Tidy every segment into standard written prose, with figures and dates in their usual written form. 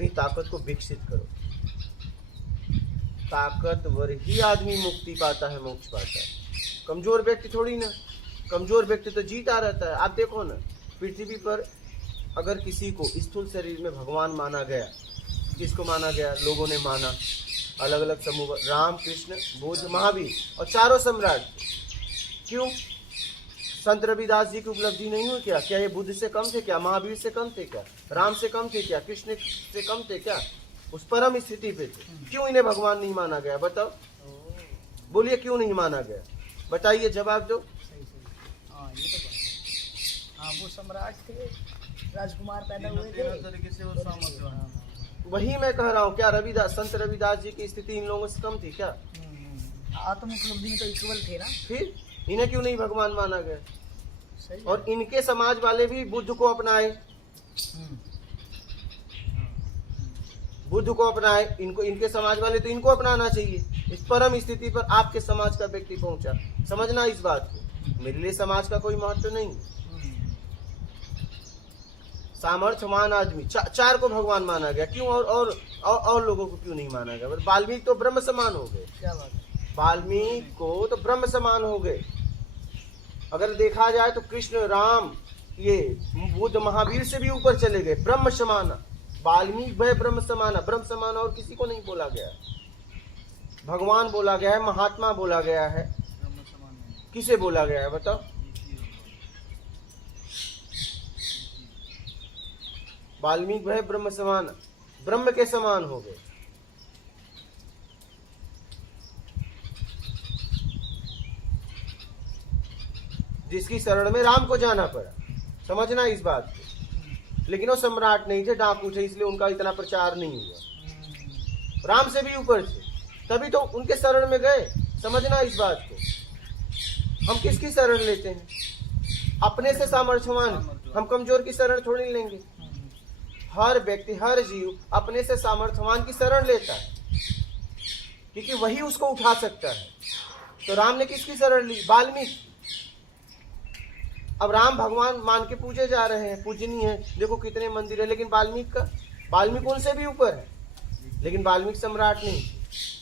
अपनी ताकत को विकसित करो। ताकतवर ही आदमी मुक्ति पाता है, मोक्ष पाता है। कमजोर व्यक्ति थोड़ी ना, कमजोर व्यक्ति तो जीता रहता है। आप देखो ना, पृथ्वी पर अगर किसी को स्थूल शरीर में भगवान माना गया, किसको माना गया? लोगों ने माना, अलग अलग समूह, राम, कृष्ण, बुद्ध, महावीर और चारों सम्राट। क्यों? संत रविदास जी की उपलब्धि नहीं हुई क्या? क्या ये बुद्ध से कम थे क्या? महावीर से कम थे क्या? राम से कम थे क्या? कृष्ण से कम थे क्या? उस परम स्थिति पे थे। क्यों इन्हें भगवान नहीं माना गया? बताओ, बोलिए क्यों नहीं माना गया? बताइए, जवाब दो। हाँ, ये तो बात है। हाँ, वो सम्राट थे, राजकुमार पैदा हुए थे, तरीके से वो वही मैं कह रहा हूँ। क्या रविदास, संत रविदास जी की स्थिति इन लोगों से कम थी क्या? आत्म उपलब्धि में तो इक्वल थे ना। फिर इन्हें क्यों नहीं भगवान माना गया? सही। और इनके समाज वाले भी बुद्ध को अपनाए, बुद्ध को अपनाए, इनको, इनके समाज वाले तो इनको अपनाना चाहिए। इस परम स्थिति पर आपके समाज का व्यक्ति पहुंचा। समझना इस बात को, मेरे लिए समाज का कोई महत्व नहीं। सामर्थ्यवान आदमी, चार को भगवान माना गया। क्यों? और लोगों को क्यों नहीं माना गया? वाल्मीकि तो ब्रह्म समान हो गए। क्या बात है? वाल्मीकि को तो ब्रह्म समान हो गए। अगर देखा जाए तो कृष्ण, राम, ये बुद्ध, महावीर से भी ऊपर चले गए, ब्रह्म समाना। वाल्मीकि वह ब्रह्म समाना, ब्रह्म समाना और किसी को नहीं बोला गया। भगवान बोला गया है, महात्मा बोला गया है, किसे बोला गया है बताओ? वाल्मीकि वह ब्रह्म समान, ब्रह्म के समान हो गए। जिसकी शरण में राम को जाना पड़ा। समझना इस बात को। लेकिन वो सम्राट नहीं थे, डाकू थे, इसलिए उनका इतना प्रचार नहीं हुआ। राम से भी ऊपर थे, तभी तो उनके शरण में गए। समझना इस बात को। हम किसकी शरण लेते हैं? अपने से सामर्थ्यवान। हम कमजोर की शरण थोड़ी नहीं लेंगे। हर व्यक्ति, हर जीव अपने से सामर्थ्यवान की शरण लेता है, क्योंकि वही उसको उठा सकता है। तो राम ने किसकी शरण ली? वाल्मीकि। अब राम भगवान मान के पूजे जा रहे हैं, पूजनीय है, देखो कितने मंदिर है, लेकिन वाल्मीकि उनसे भी ऊपर है, लेकिन वाल्मीकि सम्राट नहीं।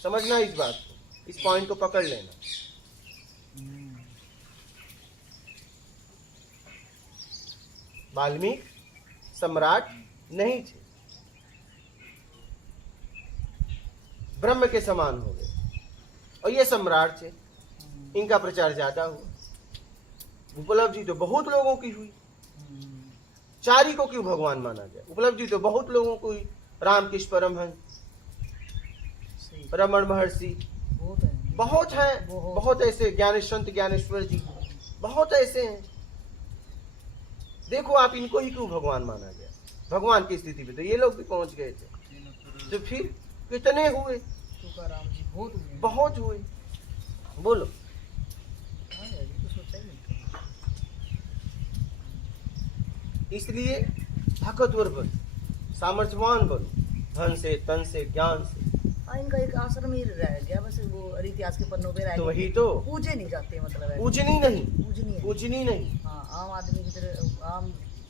समझना इस बात को, इस पॉइंट को पकड़ लेना। वाल्मीकि सम्राट नहीं थे, ब्रह्म के समान हो गए। और ये सम्राट थे, इनका प्रचार ज्यादा हुआ। उपलब्धि तो बहुत लोगों की हुई, चारी को क्यों भगवान माना गया? उपलब्धि तो बहुत लोगों को हुई। रामकृष्ण परमहंस, रमण महर्षि, बहुत हैं, बहुत ऐसे ज्ञानी संत, ज्ञानेश्वर जी, बहुत ऐसे हैं। देखो आप, इनको ही क्यों भगवान माना गया? भगवान की स्थिति पे तो ये लोग भी पहुंच गए थे। तो फिर कितने हुए? तुकाराम जी बहुत हुए। बोलो। इसलिए ताकतवर बनो, सामर्थ्यवान बनो, धन से, तन से, ज्ञान से। इनका एक आश्रम ही रह गया बस, वो इतिहास के पन्नों पे रह गया। तो वही तो, पूजे नहीं जाते, मतलब पूजनी नहीं। हाँ, आम आदमी की तरह, आम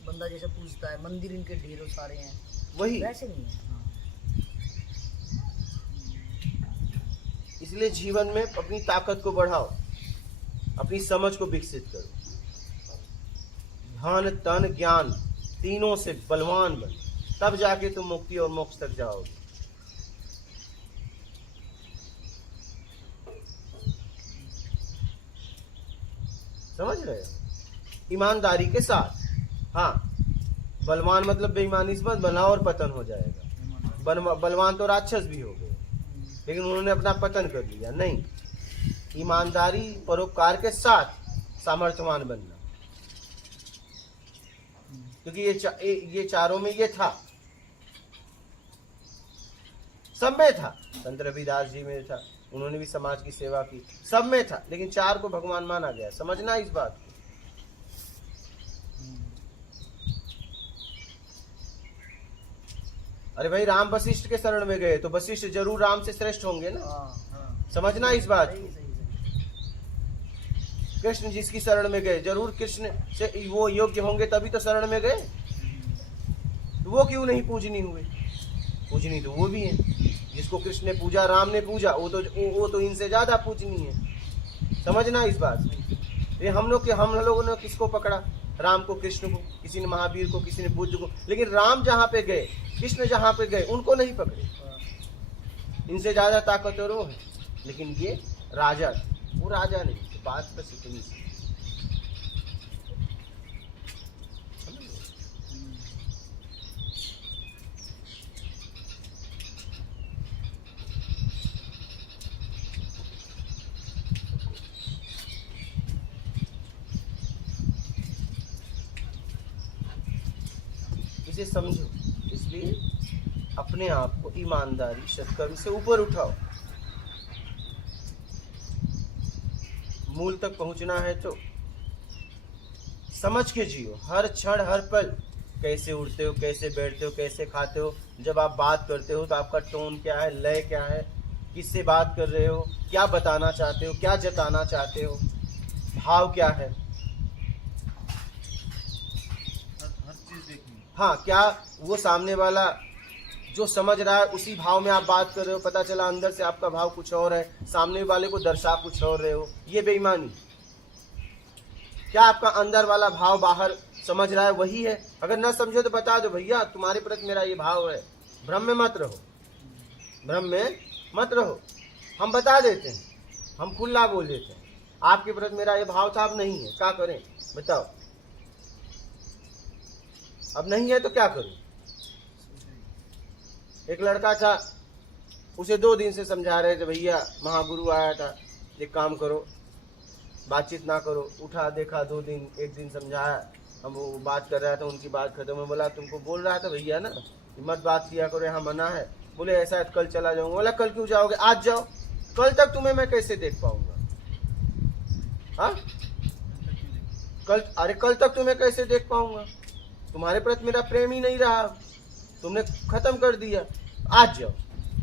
बंदा जैसे पूजता है, मंदिर इनके ढेरों सारे हैं, वही वैसे नहीं है। हाँ। इसलिए जीवन में अपनी ताकत को बढ़ाओ, अपनी समझ को विकसित करो। धन, तन, ज्ञान तीनों से बलवान बनो, तब जाके तुम मुक्ति और मोक्ष तक जाओगे। समझ रहे हो? ईमानदारी के साथ। हाँ, बलवान मतलब बेईमानी से मत बना और पतन हो जाएगा। बलवान तो राक्षस भी हो गए, लेकिन उन्होंने अपना पतन कर लिया। नहीं, ईमानदारी, परोपकार के साथ सामर्थ्यवान बनना। क्योंकि ये चारों में ये था, सब में था। संत रविदास जी में था, उन्होंने भी समाज की सेवा की, सब में था, लेकिन चार को भगवान माना गया। समझना इस बात को। अरे भाई, राम वशिष्ठ के शरण में गए तो वशिष्ठ जरूर राम से श्रेष्ठ होंगे ना। समझना इस बात को। कृष्ण जिसकी शरण में गए, जरूर कृष्ण से वो योग्य होंगे, तभी तो शरण में गए। तो वो क्यों नहीं पूजनीय हुए? पूजनी तो वो भी है। जिसको कृष्ण ने पूजा, राम ने पूजा, वो तो इनसे ज्यादा पूजनी है। समझना इस बात से। ये हम लोगों ने किसको पकड़ा? राम को, कृष्ण को, किसी ने महावीर को, किसी ने बुद्ध को। लेकिन राम जहाँ पे गए, कृष्ण जहाँ पे गए, उनको नहीं पकड़े। इनसे ज्यादा ताकतवर वो है, लेकिन ये राजा, वो राजा नहीं। तो बात बस इतनी सी। इसे समझो। इसलिए अपने आप को ईमानदारी, सत्कर्म से ऊपर उठाओ। मूल तक पहुंचना है तो समझ के जियो। हर क्षण, हर पल, कैसे उठते हो, कैसे बैठते हो, कैसे खाते हो, जब आप बात करते हो तो आपका टोन क्या है, लय क्या है, किससे बात कर रहे हो, क्या बताना चाहते हो, क्या जताना चाहते हो, भाव क्या है। हर चीज देखनी। हाँ, क्या वो सामने वाला जो समझ रहा है उसी भाव में आप बात कर रहे हो, पता चला अंदर से आपका भाव कुछ और है, सामने वाले को दर्शा कुछ और रहे हो, ये बेईमानी। क्या आपका अंदर वाला भाव बाहर समझ रहा है वही है? अगर ना समझो तो बता दो, भैया तुम्हारे प्रति मेरा ये भाव है। भ्रम में मत रहो, भ्रम में मत रहो। हम बता देते हैं, हम खुला बोल देते हैं, आपके प्रति मेरा ये भाव था, अब नहीं है, क्या करें बताओ? अब नहीं है तो क्या करूं? एक लड़का था, उसे 2 दिन से समझा रहे थे, भैया महागुरु आया था, एक काम करो, बातचीत ना करो। उठा, देखा 2 दिन, 1 दिन समझाया, हम वो बात कर रहा था, उनकी बात खत्म। मैं बोला तुमको बोल रहा था भैया ना, मत बात किया करो, यहाँ मना है। बोले ऐसा है, कल चला जाऊंगा। बोला कल क्यों जाओगे, आज जाओ। कल तक तुम्हें मैं कैसे देख पाऊंगा? हाँ, कल तक तुम्हें कैसे देख पाऊंगा? तुम्हारे प्रति मेरा प्रेम ही नहीं रहा, तुमने खत्म कर दिया। आज जाओ,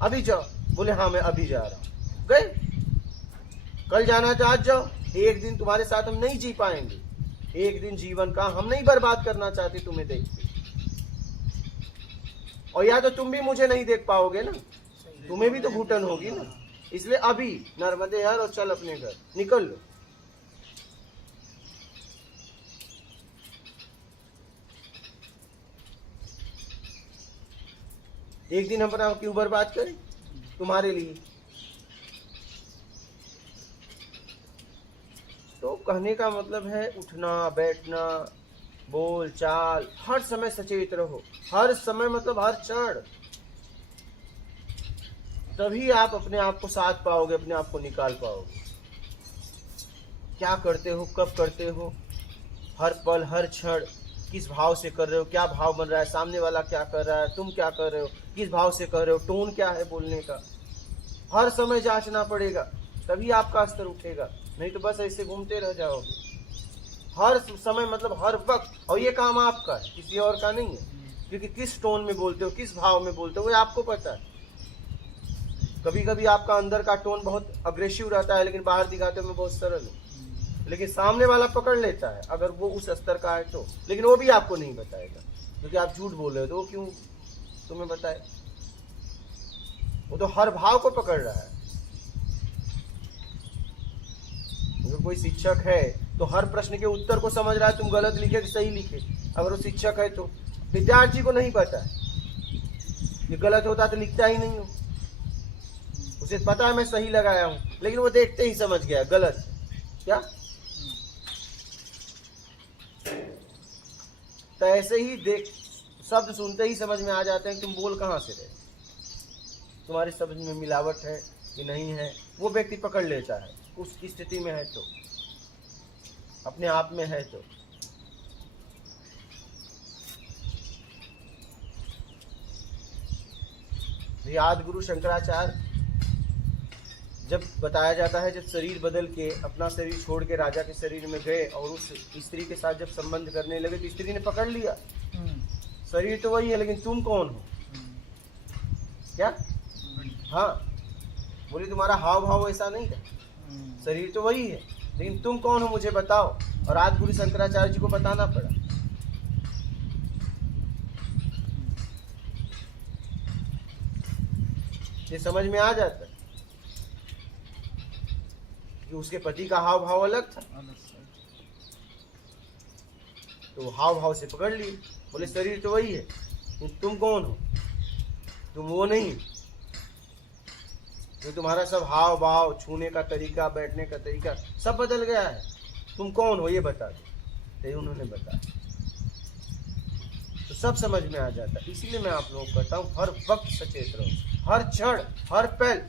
अभी जाओ। बोले हाँ मैं अभी जा रहा हूँ। गए, कल जाना है तो आज जाओ। 1 दिन तुम्हारे साथ हम नहीं जी पाएंगे, 1 दिन जीवन का हम नहीं बर्बाद करना चाहते तुम्हें देख के। और या तो तुम भी मुझे नहीं देख पाओगे ना, तुम्हें भी तो घुटन होगी ना। इसलिए अभी नर्मदे हर और चल अपने घर, निकल लो। एक दिन हम अपना क्यों बर्बाद करें तुम्हारे लिए? तो कहने का मतलब है उठना, बैठना, बोल चाल, हर समय सचेत रहो। हर समय मतलब हर क्षण, तभी आप अपने आप को साध पाओगे, अपने आप को निकाल पाओगे। क्या करते हो, कब करते हो, हर पल, हर क्षण किस भाव से कर रहे हो, क्या भाव बन रहा है, सामने वाला क्या कर रहा है, तुम क्या कर रहे हो, किस भाव से कर रहे हो, टोन क्या है बोलने का, हर समय जांचना पड़ेगा, तभी आपका स्तर उठेगा। नहीं तो बस ऐसे घूमते रह जाओगे हर समय, मतलब हर वक्त। और ये काम आपका है, किसी और का नहीं है। क्योंकि किस टोन में बोलते हो, किस भाव में बोलते हो, वो आपको पता है। कभी कभी आपका अंदर का टोन बहुत अग्रेसिव रहता है, लेकिन बाहर दिखाते हो मैं बहुत सरल हूँ। लेकिन सामने वाला पकड़ लेता है अगर वो उस स्तर का है तो, लेकिन वो भी आपको नहीं बताएगा, क्योंकि आप झूठ बोल रहे हो तो वो क्यों तुम्हें बताए? वो तो हर भाव को पकड़ रहा है। अगर कोई शिक्षक है तो हर प्रश्न के उत्तर को समझ रहा है, तुम गलत लिखे कि सही लिखे। अगर वो शिक्षक है तो विद्यार्थी को नहीं पता है, ये गलत होता तो लिखता ही नहीं हो। उसे पता है मैं सही लगाया हूं, लेकिन वो देखते ही समझ गया गलत क्या। तो ऐसे ही देख, शब्द सुनते ही समझ में आ जाते हैं कि तुम बोल कहाँ से रहे, तुम्हारे शब्द में मिलावट है कि नहीं है, वो व्यक्ति पकड़ लेता है। उस स्थिति में है तो, अपने आप में है तो। आदि गुरु शंकराचार्य जब बताया जाता है, जब शरीर बदल के अपना शरीर छोड़ के राजा के शरीर में गए और उस स्त्री के साथ जब संबंध करने लगे तो स्त्री ने पकड़ लिया, शरीर तो वही है लेकिन तुम कौन हो क्या? हाँ, बोली तुम्हारा हाव भाव ऐसा नहीं है, शरीर तो वही है लेकिन तुम कौन हो मुझे बताओ। और आदि गुरु शंकराचार्य जी को बताना पड़ा। ये समझ में आ जाता है कि उसके पति का हाव भाव अलग था, अलग से तो हाव भाव से पकड़ लिए। बोले शरीर तो वही है, तुम कौन हो? तुम वो नहीं, तो तुम्हारा सब हाव भाव, छूने का तरीका, बैठने का तरीका सब बदल गया है। तुम कौन हो ये बता दो। तो उन्होंने बताया, तो सब समझ में आ जाता है। इसीलिए मैं आप लोगों को कहता हूँ हर वक्त सचेत रहो, हर क्षण, हर पल।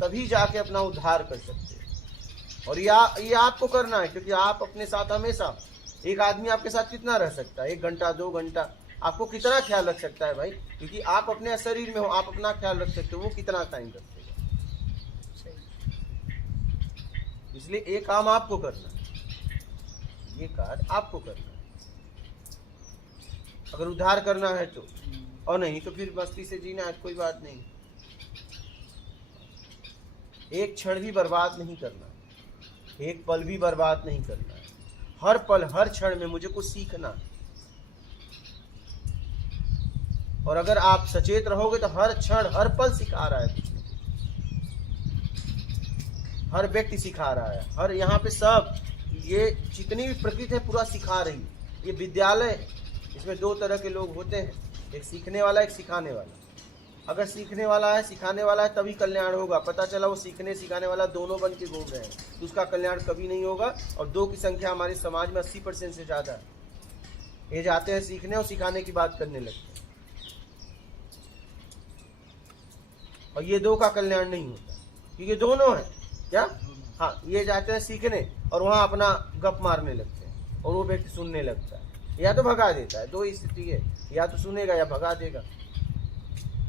तभी जाके अपना उद्धार कर सकते हैं। और ये आपको करना है, क्योंकि आप अपने साथ हमेशा, एक आदमी आपके साथ कितना रह सकता है? 1 घंटा 2 घंटा, आपको कितना ख्याल रख सकता है भाई? क्योंकि आप अपने शरीर में हो, आप अपना ख्याल रख सकते हो, वो कितना टाइम रखेगा? इसलिए ये काम आपको करना है, ये कार्य आपको करना है अगर उद्धार करना है तो। और नहीं तो फिर मस्ती से जीना है, कोई बात नहीं। एक क्षण भी बर्बाद नहीं करना, एक पल भी बर्बाद नहीं करना है। हर पल, हर क्षण में मुझे कुछ सीखना है। और अगर आप सचेत रहोगे तो हर क्षण, हर पल सिखा रहा है कुछ न कुछ। हर व्यक्ति सिखा रहा है, हर यहाँ पे सब, ये जितनी भी प्रकृति है पूरा सिखा रही है। ये विद्यालय, इसमें 2 तरह के लोग होते हैं, एक सीखने वाला, एक सिखाने वाला। अगर सीखने वाला है, सिखाने वाला है, तभी कल्याण होगा। पता चला वो सीखने सिखाने वाला दोनों बन के घूम रहे हैं, तो उसका कल्याण कभी नहीं होगा। और 2 की संख्या हमारे समाज में 80% से ज़्यादा है। ये जाते हैं सीखने और सिखाने की बात करने लगते हैं, और ये 2 का कल्याण नहीं होता, क्योंकि दोनों है क्या? हाँ, ये जाते हैं सीखने और वहाँ अपना गप मारने लगते हैं, और वो व्यक्ति सुनने लगता है, या तो भगा देता है। 2 स्थिति है, या तो सुनेगा या भगा देगा,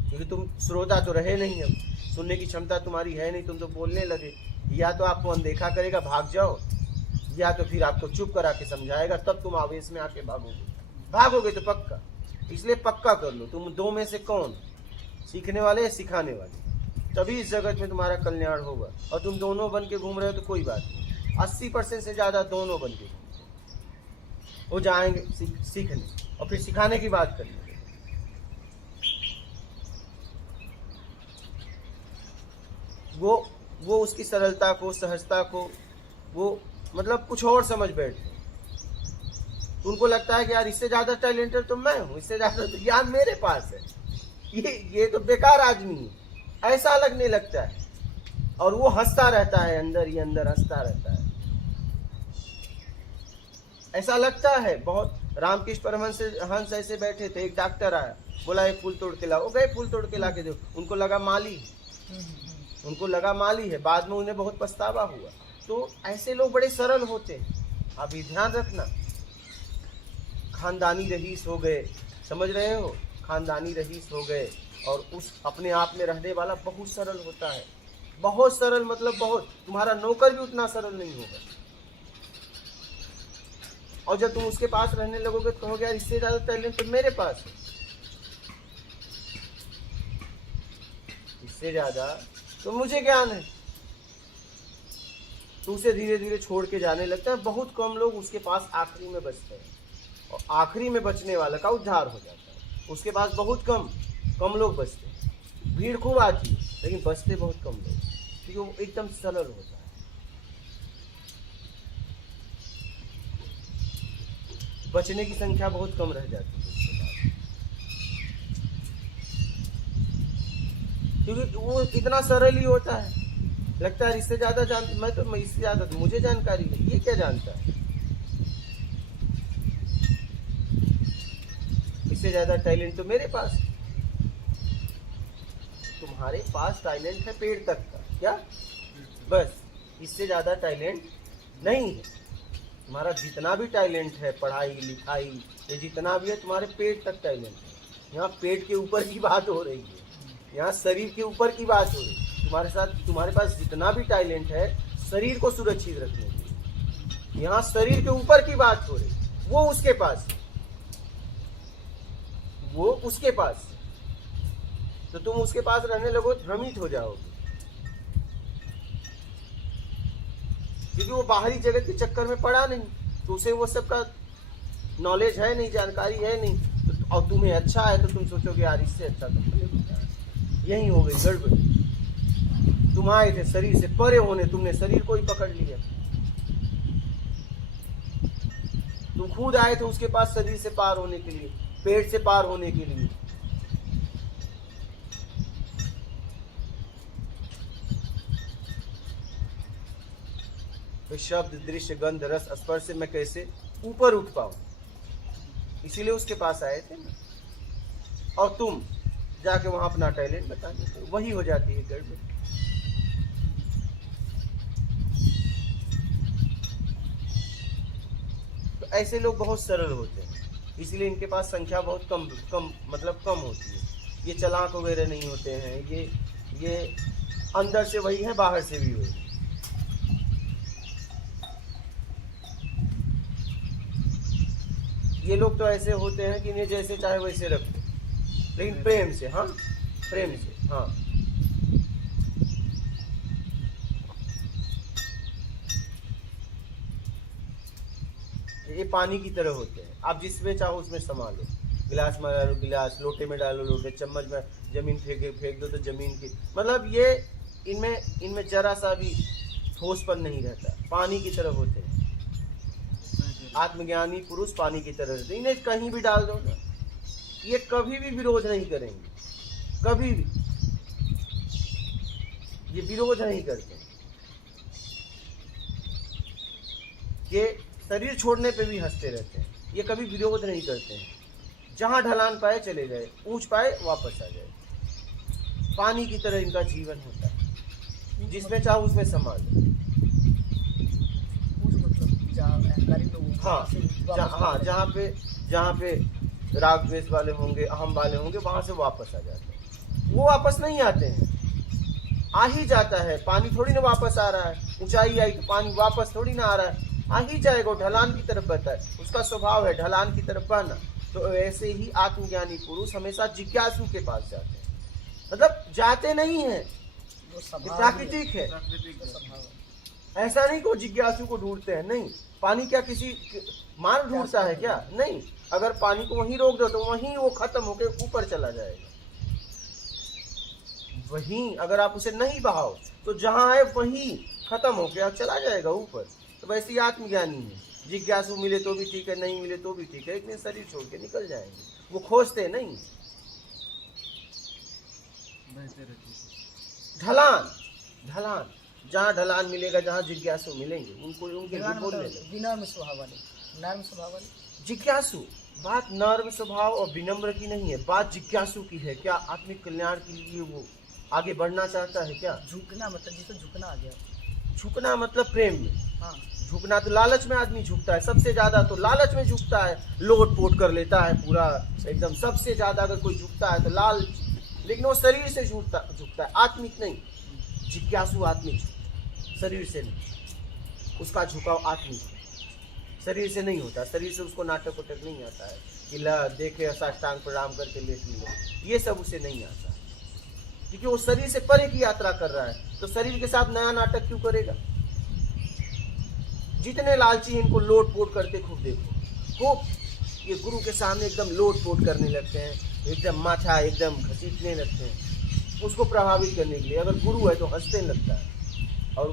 क्योंकि तुम श्रोता तो रहे नहीं, अब सुनने की क्षमता तुम्हारी है नहीं, तुम तो बोलने लगे। या तो आपको अनदेखा करेगा, भाग जाओ, या तो फिर आपको चुप करा के समझाएगा, तब तुम आवेश में आके भागोगे तो पक्का। इसलिए पक्का कर लो, तुम 2 में से कौन, सीखने वाले या सिखाने वाले? तभी इस जगत में तुम्हारा कल्याण होगा। और तुम दोनों बन के घूम रहे हो तो कोई बात नहीं। 80% से ज़्यादा दोनों बन के वो जाएंगे सीखने और फिर सिखाने की बात करेंगे। वो उसकी सरलता को, सहजता को, वो मतलब कुछ और समझ बैठते। तो उनको लगता है कि यार इससे ज़्यादा टैलेंटेड तो मैं हूँ, इससे ज़्यादा तो ज्ञान मेरे पास है, ये तो बेकार आदमी है, ऐसा लगने लगता है। और वो हंसता रहता है, अंदर ही अंदर हंसता रहता है, ऐसा लगता है बहुत। रामकृष्ण परमहंस ऐसे बैठे थे, एक डॉक्टर आया, बोला एक फूल तोड़ के लाओ। गए फूल तोड़ के ला के दो, उनको लगा माली है। बाद में उन्हें बहुत पछतावा हुआ। तो ऐसे लोग बड़े सरल होते हैं, आप ये ध्यान रखना। खानदानी रईस हो गए, समझ रहे हो, खानदानी रईस हो गए, और उस अपने आप में रहने वाला बहुत सरल होता है। बहुत सरल मतलब बहुत, तुम्हारा नौकर भी उतना सरल नहीं होगा। और जब तुम उसके पास रहने लगोगे तो कहोगे यार इससे ज्यादा टैलेंट तो मेरे पास है, इससे ज्यादा तो मुझे ज्ञान है। तो उसे धीरे धीरे छोड़ के जाने लगता है। बहुत कम लोग उसके पास आखिरी में बचते हैं, और आखिरी में बचने वाला का उद्धार हो जाता है। उसके पास बहुत कम लोग बचते हैं। भीड़ खूब आती है, लेकिन बचते बहुत कम लोग, क्योंकि वो एकदम सरल होता है। बचने की संख्या बहुत कम रह जाती है उसके बाद, क्योंकि वो इतना सरल ही होता है। लगता है इससे ज्यादा मैं इससे ज्यादा तो मुझे जानकारी है, ये क्या जानता है, इससे ज्यादा टैलेंट तो मेरे पास। तुम्हारे पास टैलेंट है पेड़ तक का, क्या बस, इससे ज्यादा टैलेंट नहीं है। तुम्हारा जितना भी टैलेंट है, पढ़ाई लिखाई, ये जितना भी है तुम्हारे पेट तक टैलेंट है। यहाँ पेट के ऊपर की बात हो रही है, यहाँ शरीर के ऊपर की बात हो रही है। तुम्हारे पास जितना भी टैलेंट है शरीर को सुरक्षित रखने के, यहाँ शरीर के ऊपर की बात हो रही, वो उसके पास, वो उसके पास। तो तुम उसके पास रहने लगो, भ्रमित हो जाओगे, क्योंकि वो बाहरी जगत के चक्कर में पड़ा नहीं, तो उसे वो सबका नॉलेज है नहीं, जानकारी है नहीं, तो और तुम्हें अच्छा है तो तुम सोचोगे यार इससे अच्छा तो मुझे होता है। यही हो गई गड़बड़। तुम आए थे शरीर से परे होने, तुमने शरीर को ही पकड़ लिया। तुम खुद आए थे उसके पास शरीर से पार होने के लिए, पेट से पार होने के लिए। तो शब्द, दृश्य, गंध, रस, स्पर्श से मैं कैसे ऊपर उठ पाऊं, इसीलिए उसके पास आए थे ना। और तुम जाके वहां अपना टैलेंट बताने को, वही हो जाती है गड़बड़। तो ऐसे लोग बहुत सरल होते हैं, इसलिए इनके पास संख्या बहुत कम मतलब कम होती है। ये चालाक वगैरह नहीं होते हैं, ये अंदर से वही है, बाहर से भी वही। ये लोग तो ऐसे होते हैं कि इन्हें जैसे चाहे वैसे रख दो, लेकिन प्रेम से, हाँ प्रेम से, हाँ। ये पानी की तरह होते हैं, आप जिसमें चाहो उसमें समा लो। गिलास में डालो गिलास, लोटे में डालो लोटे, चम्मच में जमीन फेंक दो तो जमीन की, मतलब ये इनमें जरा सा भी ठोसपन नहीं रहता, पानी की तरह होते हैं। आत्मज्ञानी पुरुष पानी की तरह रहते, इन्हें कहीं भी डाल दो ना, ये कभी भी विरोध नहीं करेंगे, कभी भी ये विरोध नहीं करते। ये शरीर छोड़ने पे भी हंसते रहते हैं, ये कभी विरोध नहीं करते हैं। जहां ढलान पाए चले गए, ऊंच पाए वापस आ गए। पानी की तरह इनका जीवन होता है, जिसमें चाहो उसमें समा लो। हाँ, जहाँ पे राग द्वेष वाले होंगे, अहम वाले होंगे, वहां से वापस आ जाते हैं। वो वापस नहीं आते हैं, आ ही जाता है। पानी थोड़ी ना वापस आ रहा है, ऊंचाई आई तो पानी वापस थोड़ी ना आ रहा है, आ ही जाएगा, ढलान की तरफ बहता है, उसका स्वभाव है ढलान की तरफ बहना। तो ऐसे ही आत्मज्ञानी पुरुष हमेशा जिज्ञासु के पास जाते हैं, मतलब जाते नहीं है, प्राकृतिक है। ऐसा नहीं को जिज्ञासु को ढूंढते हैं, नहीं। पानी क्या किसी मार ढूंढता है क्या? नहीं। अगर पानी को वहीं रोक दो तो वहीं वो खत्म होकर ऊपर चला जाएगा। वहीं अगर आप उसे नहीं बहाओ तो जहां है वहीं खत्म हो गया, चला जाएगा ऊपर। तो वैसे ही आत्मज्ञानी है, जिज्ञासु मिले तो भी ठीक है, नहीं मिले तो भी ठीक है, एक दिन शरीर छोड़ के निकल जाएंगे। वो खोजते नहीं, ढलान ढलान जहाँ ढलान मिलेगा, जहाँ जिज्ञासु मिलेंगे, उनको उनके लिए बोल लेना। विनम्र स्वभाव वाले, नर्म स्वभाव वाले जिज्ञासु। बात नर्म स्वभाव और विनम्र की नहीं है, बात जिज्ञासु की है। क्या आत्मिक कल्याण के लिए वो आगे बढ़ना चाहता है? क्या झुकना, मतलब जिसे झुकना आ गया। झुकना मतलब प्रेम में। हाँ, झुकना तो लालच में आदमी झुकता है, सबसे ज्यादा तो लालच में झुकता है, लोट पोट कर लेता है पूरा एकदम। सबसे ज्यादा अगर कोई झुकता है तो लाल, लेकिन वो शरीर से झुकता है, आत्मिक नहीं। जिज्ञासु आत्मिक, शरीर से नहीं। उसका झुकाव आत्मिक, शरीर से नहीं होता। शरीर से उसको नाटक वटक नहीं आता है कि ला देखे साष्टांग प्रणाम करके लेट लो, ये सब उसे नहीं आता, क्योंकि वो शरीर से परे की यात्रा कर रहा है। तो शरीर के साथ नया नाटक क्यों करेगा? जितने लालची इनको लोट पोट करते खूब देखो, खूब ये गुरु के सामने एकदम लोट पोट करने लगते हैं, एकदम माथा एकदम घसीटने लगते हैं उसको प्रभावित करने के लिए। अगर गुरु है तो हंसने लगता है, और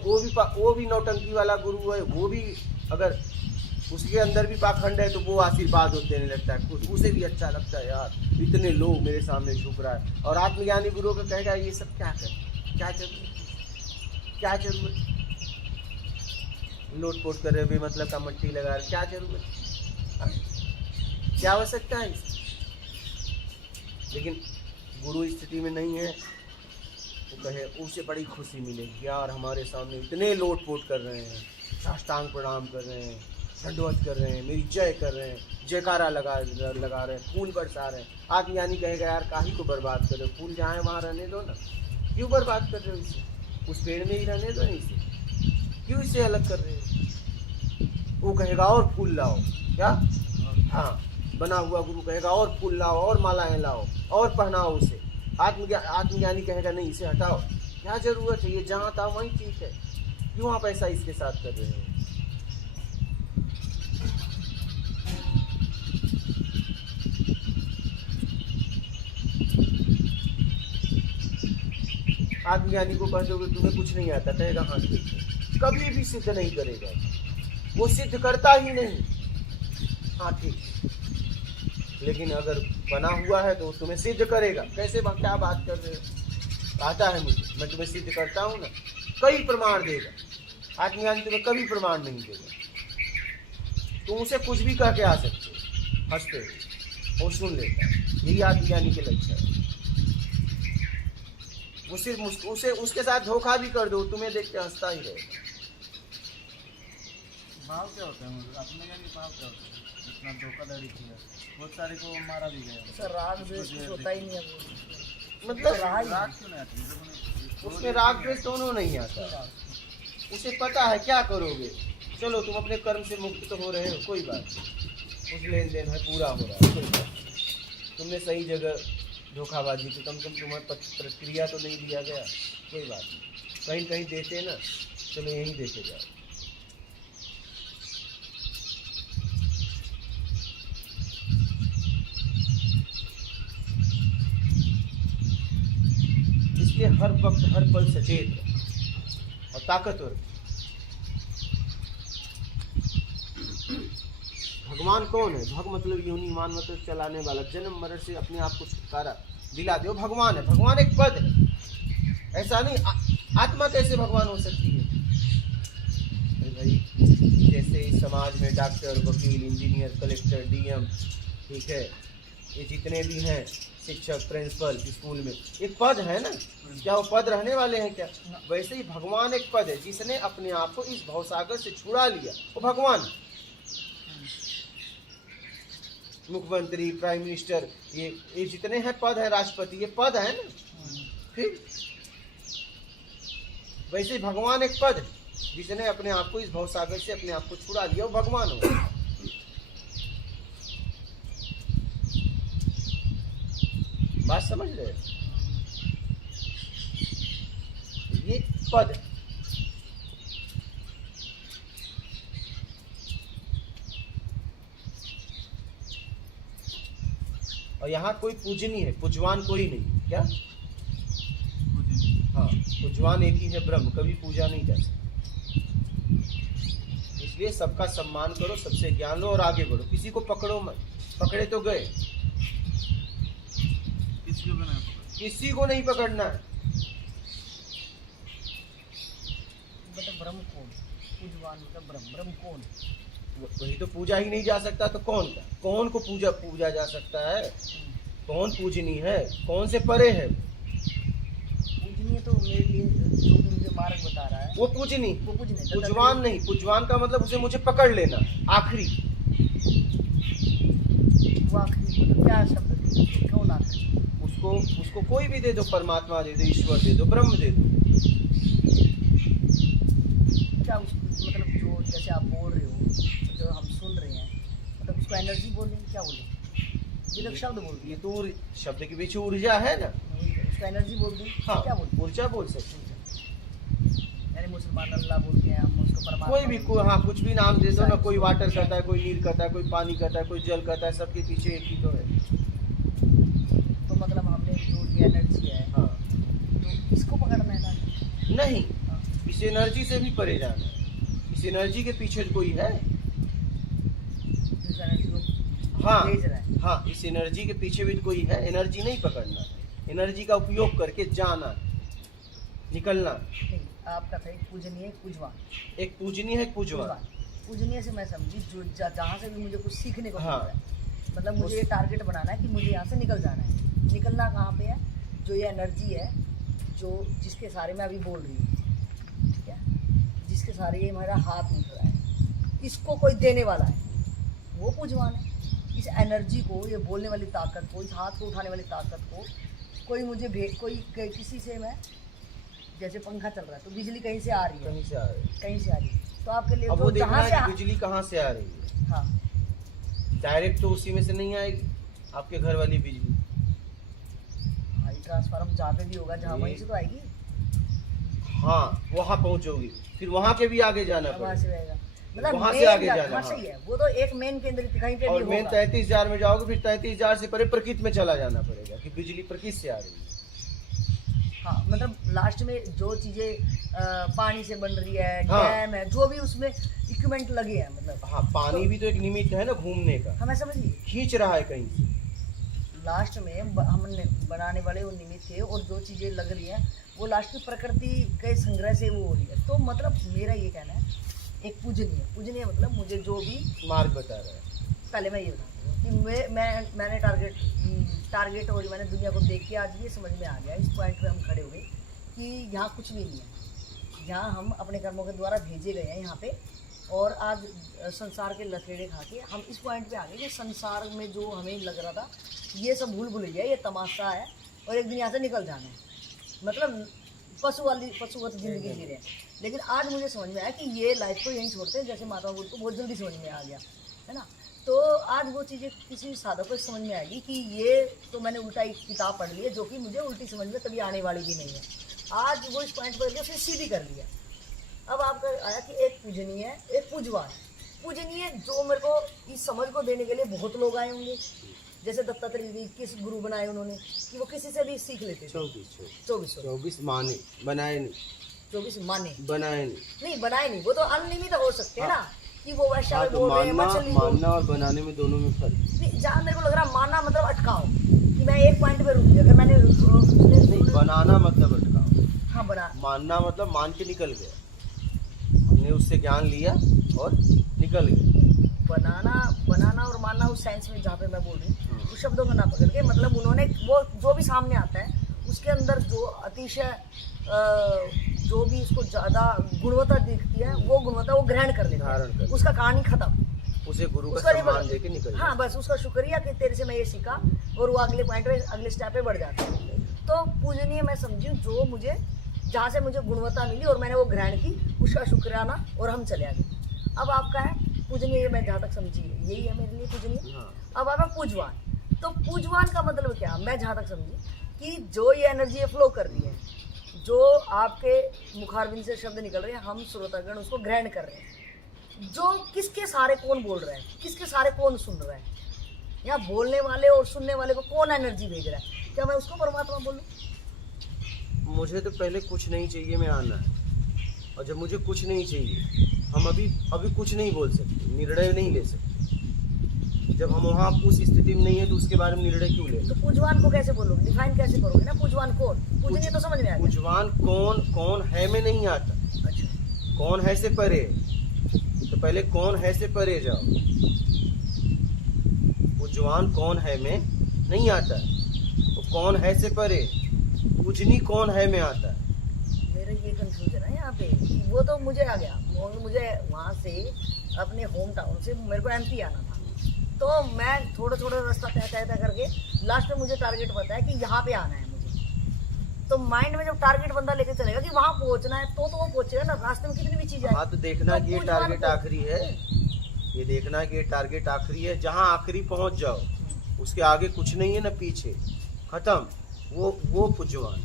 वो भी नौटंकी वाला गुरु है, वो भी अगर उसके अंदर भी पाखंड है तो वो आशीर्वाद देने लगता है, खुद उसे भी अच्छा लगता है, यार इतने लोग मेरे सामने झुक रहा है। और आत्मज्ञानी गुरु को कहेगा ये सब क्या कर, क्या जरूरत, क्या जरूरत, लोट पोट कर रहे हुए मतलब का मट्टी लगा रहे, क्या जरूरत, क्या आवश्यकता है इसकी? लेकिन गुरु स्थिति में नहीं है तो कहे उसे बड़ी खुशी मिलेगी, यार हमारे सामने इतने लोट पोट कर रहे हैं, साष्टांग प्रणाम कर रहे हैं, दंडवत कर रहे हैं, मेरी जय कर रहे हैं, जयकारा लगा रहे हैं, फूल बरसा रहे हैं। आत्मज्ञानी कहेगा यार काहे को बर्बाद कर रहे हो, फूल जहाँ है वहाँ रहने दो ना, क्यों बर्बाद कर रहे हो इसे, उस पेड़ में ही रहने दो ना इसे, क्यों इसे अलग कर रहे हो? वो कहेगा और फूल लाओ, क्या? हाँ, बना हुआ गुरु कहेगा और फूल लाओ, और मालाएं लाओ, और पहनाओ उसे। आत्मज्ञानी कहेगा नहीं, इसे हटाओ, क्या जरूरत है, ये जहाँ था वहीं ठीक है, क्यों आप ऐसा इसके साथ कर रहे हो? आत्मज्ञानी को कह दोगे तुम्हें कुछ नहीं आता, कहेगा हाँ ठीक है, कभी भी सिद्ध नहीं करेगा, वो सिद्ध करता ही नहीं। हाँ ठीक है, लेकिन अगर बना हुआ है तो वो तुम्हें सिद्ध करेगा। कैसे क्या बात कर रहे हो, आता है मुझे, मैं तुम्हें सिद्ध करता हूँ ना, कई प्रमाण देगा। आत्मज्ञानी तुम्हें कभी प्रमाण नहीं देगा, तुम उसे कुछ भी कह के आ सकते हो, हंसते हो, वो सुन लेता है। यही आत्मज्ञानी के लक्षण है। वो सिर्फ उसे उसके साथ धोखा भी कर दो, तुम्हें देख के हंसता ही रहेगा। भाव क्या होता है मुझे अपने ज्ञान के भाव क्या होता है? इतना धोखाधड़ी किया, बहुत सारे को मारा भी गया। सर राग द्वेष कुछ होता ही नहीं है, मतलब राग क्यों नहीं आती? उसमें राग द्वेष दोनों नहीं आता। उसे पता है क्या करोगे, चलो तुम अपने कर्म से मुक्त तो हो रहे हो, कोई बात नहीं, कुछ लेन देन है पूरा हो रहा है, कोई बात नहीं। तुमने सही जगह धोखाबाजी की, कम से कम तुम्हें प्रतिक्रिया तो नहीं दिया गया, कोई बात नहीं। कहीं कहीं देते ना, चलो यहीं देते जाओ। इसलिए हर वक्त हर पल सचेत रहो और ताकतवर। भगवान कौन है? भग मतलब योनि, मान मतलब चलाने वाला, जन्म मरण से अपने आप को छुटकारा दिला दे, वो भगवान है। भगवान एक पद है, ऐसा नहीं। आत्मा कैसे भगवान हो सकती है? अरे भाई, जैसे इस समाज में डॉक्टर, वकील, इंजीनियर, कलेक्टर, डीएम, ठीक है, ये जितने भी हैं, शिक्षक, प्रिंसिपल स्कूल में, एक पद है ना। क्या वो पद रहने वाले हैं क्या? वैसे ही भगवान एक पद है, जिसने अपने आप को इस भवसागर से छुड़ा लिया, वो भगवान। मुख्यमंत्री, प्राइम मिनिस्टर, ये जितने हैं पद है, राष्ट्रपति, ये पद है ना। फिर वैसे ही भगवान एक पद है, जिसने अपने आप को इस भवसागर से अपने आप को छुड़ा लिया, वो भगवान हो। बात समझ रहे? ये पद है। और यहाँ कोई पूजनीय है, पूजवान कोई नहीं। क्या? हाँ, पूजवान एक ही है, ब्रह्म, कभी पूजा नहीं जा सकता। इसलिए सबका सम्मान करो, सबसे ज्ञान लो और आगे बढ़ो, किसी को पकड़ो मत। पकड़े तो गए, किसी को नहीं पकड़ना है। मतलब ब्रह्म कौन? पूजवान मतलब ब्रह्म कौन? वही तो पूजा ही नहीं जा सकता तो कौन का? कौन को पूजा जा सकता है? कौन पूजनीय है? कौन से परे है? पूजनीय तो मेरे लिए जो भी मुझे मार्ग बता रहा है वो पूजनीय, वो पूजनीय। पूजवान नहीं। पूजवान का मतलब उसे मुझे पकड़ लेना, आखिरी। वो आखिरी मतलब क्या शब्द? कौन आखिरी? उसको कोई भी दे दो, परमात्मा दे दो, ईश्वर दे दो, ब्रह्म दे दो। क्या मतलब जो जैसे आप बोल रहे हो, जो हम सुन रहे हैं, मतलब उसको एनर्जी बोल रहे हैं, क्या बोले? ये शब्द बोल रही ये तो शब्द के पीछे ऊर्जा है ना, उसको एनर्जी बोल रही है। हाँ, क्या बोल? ऊर्जा बोल सकते हैं। यानी मुसलमान अल्लाह बोलते हैं, हम उसको परमात्मा कोई भी हाँ, कुछ भी नाम दे दो ना। कोई वाटर कहता है, कोई नीर कहता है, कोई पानी कहता है, कोई जल कहता है, सबके पीछे एक ही तो है। तो मतलब हमने जो ये एनर्जी है, हाँ, तो इसको पकड़ना है ना? नहीं, हाँ। इस एनर्जी से भी परे जाना है। इस एनर्जी के पीछे कोई है? इस एनर्जी को हाँ भेज रहा है। हाँ, इस एनर्जी के पीछे भी कोई है। एनर्जी नहीं पकड़ना, एनर्जी का उपयोग करके जाना, निकलना। नहीं, आपका था एक पूजनीय, एक पूजवान। एक पूजनीय है, एक पूजवान। पूजनीय से मैं समझी जो जहाँ से भी मुझे कुछ सीखने को मिल हाँ। रहा है, मतलब मुझे ये टारगेट बनाना है कि मुझे यहाँ से निकल जाना है। निकलना कहाँ पे है? जो ये एनर्जी है, जो जिसके सारे मैं अभी बोल रही हूँ, ठीक है, जिसके सारे ये मेरा हाथ उठ रहा है, इसको कोई देने वाला है, वो पूजवान है। इस एनर्जी को, ये बोलने वाली ताकत को, इस हाथ को उठाने वाली ताकत को कोई मुझे कोई किसी से, मैं जैसे पंखा चल रहा है तो बिजली कहीं से आ रही है, कहीं से आ रही है। कहीं से आ रही है, तो आपके लिए अब तो वो देखना जहाँ है से कि बिजली कहाँ से आ रही है। हाँ, डायरेक्ट तो उसी में से नहीं आएगी आपके घर वाली बिजली। हाई ट्रांसफार्मर जहाँ पे भी होगा, जहाँ वहीं से तो आएगी। हाँ, वहाँ पहुँचोगी, फिर वहाँ के भी आगे जाना वहाँ से पड़ेगा, रहेगा, मतलब वहाँ से main आगे जा- जाना, हाँ, हाँ। सही है। वो तो एक मेन केंद्र कहीं पे और भी मेन होगा। 33,000 में जाओगे, फिर 33,000 से परे प्रकृति में चला जाना पड़ेगा कि बिजली प्रकृति से आ रही है। हाँ मतलब लास्ट में जो चीजें पानी से बन रही है, हाँ। डैम है, जो भी उसमें इक्विपमेंट लगे हैं, मतलब हाँ, पानी भी तो एक निमित्त है ना घूमने का, हमें समझिए खींच रहा है कहीं से। लास्ट में हमने बनाने वाले वो निमित्त थे, और जो चीजें लग रही हैं वो लास्ट में प्रकृति के संग्रह से वो हो रही है। तो मतलब मेरा ये कहना है, एक पूजनीय मतलब मुझे जो भी मार्ग बता रहा है। पहले मैं ये बताती हूँ कि मैंने टारगेट और मैंने दुनिया को देख के आज ये समझ में आ गया, इस पॉइंट पे हम खड़े हुए कि यहाँ कुछ भी नहीं है, यहाँ हम अपने कर्मों के द्वारा भेजे गए हैं यहाँ पे, और आज संसार के लथेड़े खा के हम इस पॉइंट पे आ गए कि संसार में जो हमें लग रहा था ये सब भूल भुलैया, ये तमाशा है और एक दिन यहाँ से निकल जाना है, मतलब पशुवत जिंदगी जी रहे हैं। लेकिन आज मुझे समझ में आया कि ये लाइफ को यहीं छोड़ते हैं, जैसे माता गुरु को बहुत जल्दी समझ में आ गया है ना। तो आज वो चीज़ें किसी साधक को समझ में आएगी कि ये तो मैंने उल्टा एक किताब पढ़ ली है जो कि मुझे उल्टी समझ में कभी आने वाली भी नहीं है। आज वो इस पॉइंट पर उसने सीधी कर लिया। अब आपका आया कि एक पूजनीय है, एक पूजवान। पूजनीय जो मेरे को इस समझ को देने के लिए बहुत लोग आए होंगे, जैसे दत्तात्रेय जी किस गुरु बनाए उन्होंने कि वो किसी से भी सीख लेते थे। 24 माने बनाए नहीं, 24 माने बनाए नहीं बनाए नहीं, वो तो अनलिमिटेड हो सकते हैं ना कि वो वैसा हाँ, तो बोल रहे हैं मछली मानना और बनाने में दोनों में फर्क है। नहीं, जहाँ मेरे को लग रहा है मानना मतलब अटकाओ कि मैं एक पॉइंट पे रुक गया, अगर मैंने नहीं, बनाना मतलब अटकाओ, हाँ बना मानना मतलब मान के निकल गया, हमने उससे ज्ञान लिया और निकल गया। बनाना और मानना उस सेंस में जहाँ पे मैं बोल रही हूँ उस शब्दों को ना पकड़ के, मतलब उन्होंने वो जो भी सामने आता है उसके अंदर जो अतिशय जो भी उसको ज्यादा गुणवत्ता दिखती है वो गुणवत्ता वो ग्रहण कर लेता धारण कर है, उसका कहानी खत्म, उसे गुरु का उसका नहीं सम्मान बदल- देके निकल हाँ बस उसका शुक्रिया कि तेरे से मैं ये सीखा, और वो अगले पॉइंट पे अगले स्टेप पे बढ़ जाता है। तो पूजनीय मैं समझी हूँ जो मुझे जहाँ से मुझे गुणवत्ता मिली और मैंने वो ग्रहण की, उसका शुक्राना, और हम चले आगे। अब आपका है पूजनीय, मैं जहाँ तक समझी यही है मेरे लिए पूजनीय। हाँ। अब आपका पूजवान, तो पूजवान का मतलब क्या, मैं जहाँ तक समझी कि जो ये एनर्जी फ्लो कर रही है, जो आपके मुखारबिंद से शब्द निकल रहे हैं, हम श्रोतागण उसको ग्रहण कर रहे हैं, जो किसके सारे कौन बोल रहा है, किसके सारे कौन सुन रहा है, या बोलने वाले और सुनने वाले को कौन एनर्जी भेज रहा है, क्या मैं उसको परमात्मा बोलूं? मुझे तो पहले कुछ नहीं चाहिए, मैं आना है, और जब मुझे कुछ नहीं चाहिए हम अभी कुछ नहीं बोल सकते, निर्णय नहीं ले सकते। जब हम वहाँ उस स्थिति में नहीं है तो उसके बारे में निर्णय क्यों लेना। तो पूजवान को कैसे बोलोगे, डिफाइन कैसे करोगे ना, पूजवान कौन, पूजनीय तो समझ में आ गया। पूजवान कौन है में नहीं आता, अच्छा, कौन है से परे, तो पहले कौन है से परे जाओ। पूजवान कौन है में नहीं आता, तो कौन है से परे, पूजनी कौन है में आता है। मेरा ये कंफ्यूजन है यहाँ पे कि वो तो मुझे आ गया, मुझे वहाँ से अपने होम टाउन से मेरे को एमपी आना था, तो मैं थोड़ा रास्ता तय करके लास्ट में मुझे टारगेट पता है कि यहाँ पे आना है मुझे। तो माइंड में जब टारगेट बंदा लेके चलेगा कि वहाँ पहुँचना है, तो वो पहुँचेगा ना, रास्ते में कितनी भी चीज़ है। हाँ, तो देखना तो कि ये पूजवान टारगेट को- आखिरी है, ये देखना कि ये टारगेट आखिरी है, जहाँ आखिरी पहुँच जाओ उसके आगे कुछ नहीं है ना पीछे, खत्म, वो पूजवान,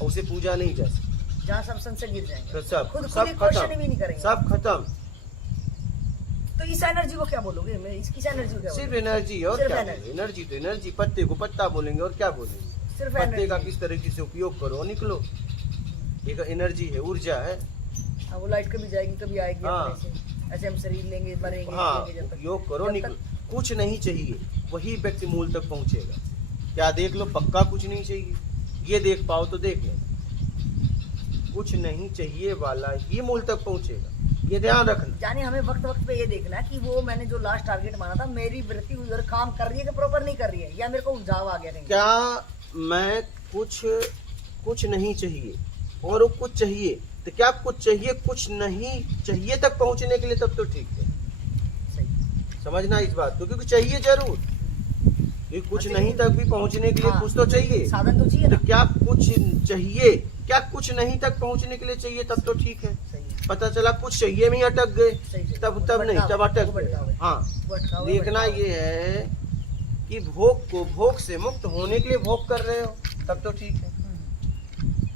और उसे पूजा नहीं जा सकती। जहाँ सब सन से गिर जाएंगे, तो सब खुद सब ही क्वेश्चन भी नहीं खत्म, करेंगे। सब खत्म, तो इस एनर्जी को क्या बोलोगे, मैं इस एनर्जी को क्या सिर्फ बोलोगे? एनर्जी, और सिर्फ क्या एनर्जी। बोलेंगे? एनर्जी तो एनर्जी, पत्ते को पत्ता बोलेंगे और क्या बोलेंगे। सिर्फ पत्ते का एनर्जी। किस तरीके से उपयोग करो, निकलो, एक एनर्जी है, ऊर्जा है। हाँ, वो लाइट कभी जाएगी कभी आएगी, हाँ। अपने से ऐसे हम शरीर लेंगे मरेंगे, हाँ, जिएंगे जब तक। उपयोग करो, जब निकलो, तक- कुछ नहीं चाहिए, वही व्यक्ति मूल तक पहुंचेगा। क्या देख लो, पक्का कुछ नहीं चाहिए, ये देख पाओ तो देख लो, कुछ नहीं चाहिए वाला ही मूल तक पहुंचेगा, ये ध्यान रखना। यानी हमें वक्त पे ये देखना है कि वो मैंने जो लास्ट टारगेट माना था, मेरी वृत्ति उधर काम कर रही है कि प्रॉपर नहीं कर रही है, या मेरे को उलझाव आ गया कहीं। क्या मैं कुछ नहीं चाहिए और वो कुछ चाहिए, तो क्या कुछ चाहिए कुछ नहीं चाहिए तक पहुंचने के लिए, तब तो ठीक है। सही। समझना इस बात को, क्योंकि चाहिए जरूर, क्योंकि कुछ हाँ, नहीं तक भी पहुंचने के लिए हाँ, कुछ तो चाहिए। साधन तो चाहिए तो ना। क्या कुछ चाहिए, क्या कुछ नहीं तक पहुंचने के लिए चाहिए, तब तो ठीक है। सही है, पता चला कुछ चाहिए में ही अटक गए, सही। तब नहीं, तब अटक गए। हाँ, देखना ये है कि भोग को भोग से मुक्त होने के लिए भोग कर रहे हो, तब तो ठीक है।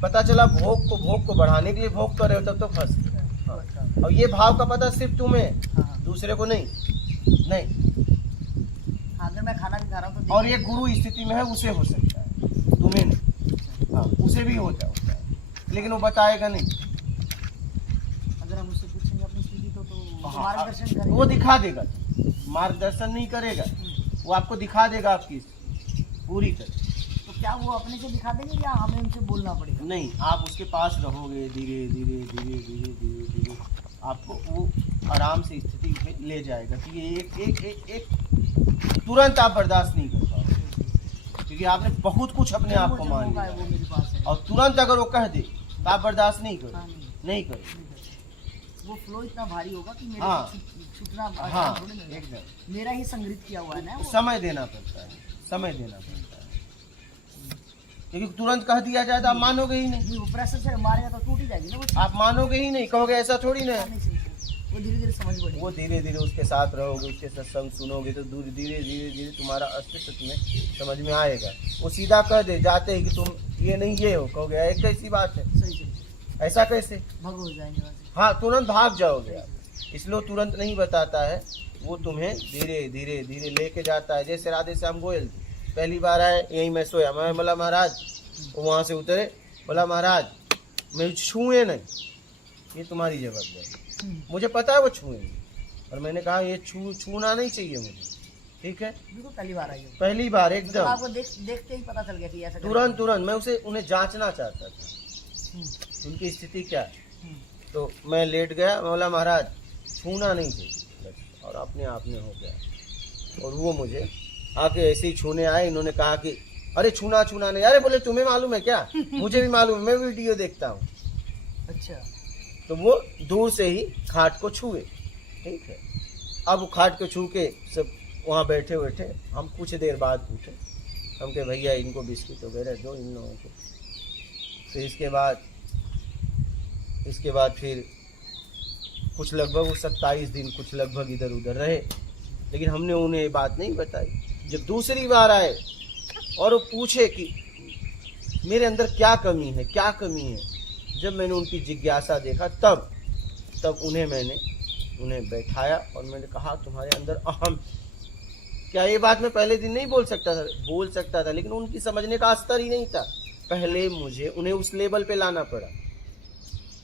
पता चला भोग को बढ़ाने के लिए भोग कर रहे हो, तब तो फंस गए। हाँ। और ये भाव का पता सिर्फ तुम्हें, दूसरे को नहीं। अगर मैं खाना भी खा रहा हूँ तो और ये गुरु स्थिति में है, उसे हो सकता है, तुम्हें नहीं। हाँ उसे भी होता है, लेकिन वो बताएगा नहीं। अगर हम उससे पूछेंगे अपनी स्थिति तो हाँ, मार्गदर्शन करेंगे। वो दिखा देगा, मार्गदर्शन नहीं करेगा, वो आपको दिखा देगा आपकी पूरी तरह। तो क्या वो अपने से दिखा देंगे या हमें उनसे बोलना पड़ेगा? नहीं, आप उसके पास रहोगे, धीरे धीरे धीरे धीरे धीरे धीरे आपको वो आराम से स्थिति में ले जाएगा कि ये एक एक एक एक तुरंत आप बर्दाश्त नहीं कर पाओगे, क्योंकि आपने बहुत कुछ अपने आप को मान लिया वो मेरे पास है। और तुरंत अगर वो कह दे तो आप बर्दाश्त नहीं करो, हाँ, नहीं करो। वो फ्लो इतना भारी होगा कि मेरे हाँ। को छूटना हाँ थोड़ी नहीं है। एकदम मेरा ही संग्रहित किया हुआ है ना वो। समय देना पड़ता है, समय देना पड़ता है, क्योंकि तुरंत कह दिया जाए तो आप मानोगे ही नहीं, नहीं, वो प्रेशर से मारेगा तो टूट ही जाएगी ना वो चीज़। आप मानोगे ही नहीं, कहोगे ऐसा थोड़ी ना है। नहीं सही, वो धीरे धीरे समझ पड़ेगी। वो धीरे धीरे उसके साथ रहोगे, उसके सत्संग सुनोगे तो धीरे धीरे धीरे धीरे तुम्हारा अस्तित्व तुम्हें समझ में आएगा। वो सीधा कह दे जाते ही कि तुम ये नहीं ये हो, कहोगे एक कैसी बात है, सही सही, ऐसा कैसे? भग हो जाएंगे वहाँ से। हाँ तुरंत भाग जाओगे आप, इसलिए वो तुरंत नहीं बताता है, वो तुम्हें धीरे धीरे धीरे लेके जाता है। जैसे राधे श्याम गोयल पहली बार आए, यहीं मैं सोया, मैं बोला महाराज, वो वहाँ से उतरे, बोला महाराज मैं छूए नहीं, ये तुम्हारी जवाबदारी, मुझे पता है वो छूएंगे, और मैंने कहा ये छूना नहीं चाहिए मुझे, ठीक है। बिल्कुल पहली बार आई हो। पहली बार मतलब एकदम आपको देखते ही पता चल गया कि ऐसा तुरंत मैं उन्हें जांचना चाहता था उनकी स्थिति क्या है। तो मैं लेट गया, मैं बोला महाराज छूना नहीं चाहिए, बस, और अपने आप में हो गया। और वो मुझे आके ऐसे ही छूने आए, इन्होंने कहा कि अरे छूना नहीं, अरे बोले तुम्हें मालूम है क्या? मुझे भी मालूम है, मैं वीडियो देखता हूँ। अच्छा, तो वो दूर से ही खाट को छुए, ठीक है। अब वो खाट को छू के सब वहाँ बैठे बैठे, हम कुछ देर बाद पूछे, हम कहे भैया इनको बिस्किट वगैरह दो इन लोगों को। फिर इसके बाद फिर कुछ लगभग वो 27 दिन कुछ लगभग इधर उधर रहे, लेकिन हमने उन्हें ये बात नहीं बताई। जब दूसरी बार आए और वो पूछे कि मेरे अंदर क्या कमी है, जब मैंने उनकी जिज्ञासा देखा तब उन्हें बैठाया और मैंने कहा तुम्हारे अंदर अहम, क्या ये बात मैं पहले दिन नहीं बोल सकता था, लेकिन उनकी समझने का स्तर ही नहीं था। पहले मुझे उन्हें उस लेवल पे लाना पड़ा,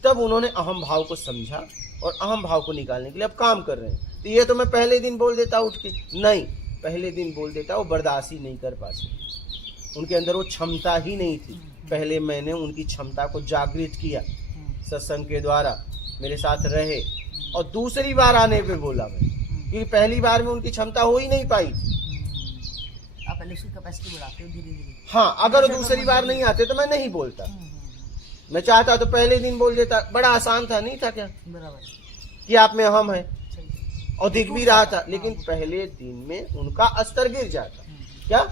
तब उन्होंने अहम भाव को समझा और अहम भाव को निकालने के लिए अब काम कर रहे हैं। तो ये तो मैं पहले दिन बोल देता उठ के, नहीं, पहले दिन बोल देता वो बर्दाश्त ही नहीं कर पाते, उनके अंदर वो क्षमता ही नहीं थी। पहले मैंने उनकी क्षमता को जागृत किया सत्संग के द्वारा, मेरे साथ रहे, और दूसरी बार आने पे बोला मैं, क्योंकि पहली बार में उनकी क्षमता हो ही नहीं पाई थी। आप पहले उसकी कैपेसिटी बढ़ाते हो धीरे धीरे। हाँ, अगर वो दूसरी बार नहीं आते तो मैं नहीं बोलता, मैं चाहता तो पहले दिन बोल देता, बड़ा आसान था, नहीं था क्या बराबर कि आप में अहम है, सही। और दिख भी रहा था, लेकिन पहले दिन में उनका स्तर गिर जाता। क्या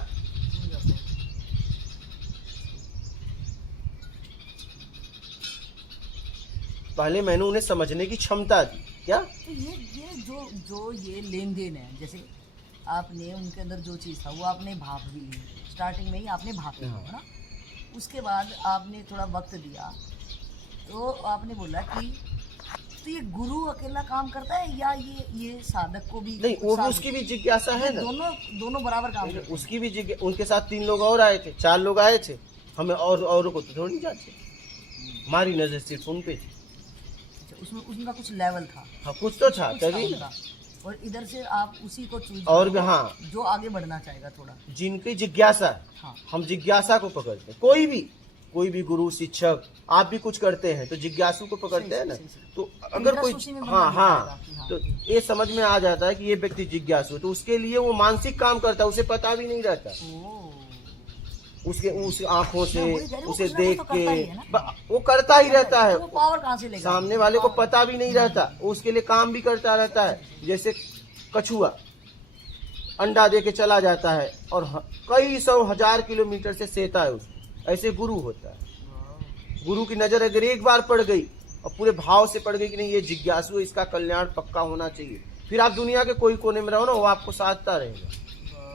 पहले मैंने उन्हें समझने की क्षमता दी। क्या तो ये जो ये लेन देन है, जैसे आपने उनके अंदर जो चीज़ था वो आपने भाप भी ली, स्टार्टिंग में ही आपने भाप लिया है ना, उसके बाद आपने थोड़ा वक्त दिया, तो आपने बोला कि तो ये गुरु अकेला काम करता है या ये साधक को भी? नहीं, वो उसकी भी जिज्ञासा है ना, दोनों बराबर काम करते हैं। उसकी भी जिज्ञासा। उनके साथ 3 लोग और आए थे, 4 लोग आए थे, हमें और को तो थोड़ी नहीं जाते, हमारी नजर सिर्फ उन पे थी। उसमें उनका कुछ लेवल था। हाँ, कुछ तो था तभी। और इधर से आप उसी को चूज और भी, हाँ, जो आगे बढ़ना चाहेगा थोड़ा, जिनकी जिज्ञासा है, हाँ। हम जिज्ञासा को पकड़ते हैं। कोई भी गुरु शिक्षक आप भी कुछ करते हैं तो जिज्ञासु को पकड़ते हैं ना। तो अगर कोई, हाँ, तो ये समझ में आ जाता है कि ये व्यक्ति जिज्ञासु है, तो उसके लिए वो मानसिक काम करता है, उसे पता भी नहीं रहता, उस आंखों से उसे देख के वो करता ही रहता है। पावर कहाँ से लेगा? सामने वाले को पता भी नहीं रहता, उसके लिए काम भी करता रहता है। जैसे कछुआ अंडा दे के चला जाता है और कई 100,000 किलोमीटर से सेता है उसको, ऐसे गुरु होता है। गुरु की नजर अगर एक बार पड़ गई और पूरे भाव से पड़ गई कि नहीं ये जिज्ञासु है, इसका कल्याण पक्का होना चाहिए, फिर आप दुनिया के कोई कोने में रहो ना, वो आपको साधता रहेगा।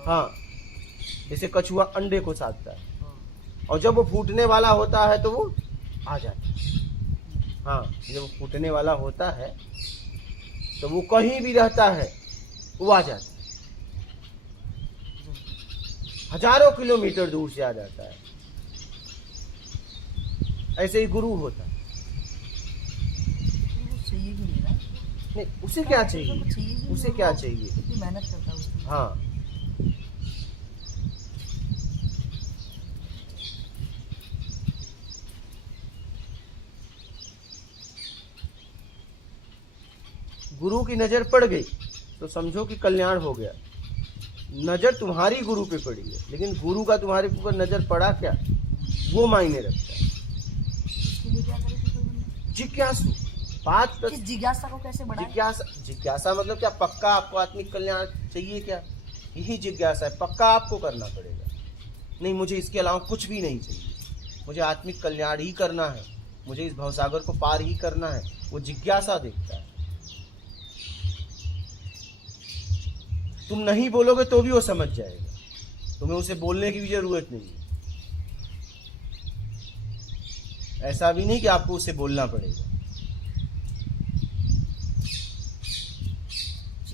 हाँ, जैसे कछुआ अंडे को साधता है, और जब वो फूटने वाला होता है तो वो आ जाता है। हाँ, जब वो फूटने वाला होता है तो वो कहीं भी रहता है, वो आ जाता है, हजारों किलोमीटर दूर से आ जाता है। ऐसे ही गुरु होता। वो चाहिए भी नहीं ना, नहीं, उसे क्या उसको चाहिए, कुछ चाहिए भी नहीं, उसे वो क्या चाहिए। कितनी मेहनत करता है उसके लिए। हाँ, गुरु की नजर पड़ गई तो समझो कि कल्याण हो गया। नजर तुम्हारी गुरु पे पड़ी है, लेकिन गुरु का तुम्हारे ऊपर नजर पड़ा क्या, वो मायने रखता है। उसके लिए क्या करे फिर कोई बंदा? जिज्ञासु बात कि जिज्ञासा को कैसे बढ़ाए? जिज्ञासा मतलब क्या, पक्का आपको आत्मिक कल्याण चाहिए क्या, यही जिज्ञासा है। पक्का आपको करना पड़ेगा, नहीं मुझे इसके अलावा कुछ भी नहीं चाहिए, मुझे आत्मिक कल्याण ही करना है, मुझे इस भवसागर को पार ही करना है। वो जिज्ञासा देखता है। तुम नहीं बोलोगे तो भी वो समझ जाएगा, तुम्हें उसे बोलने की भी जरूरत नहीं है। ऐसा भी नहीं कि आपको उसे बोलना पड़ेगा।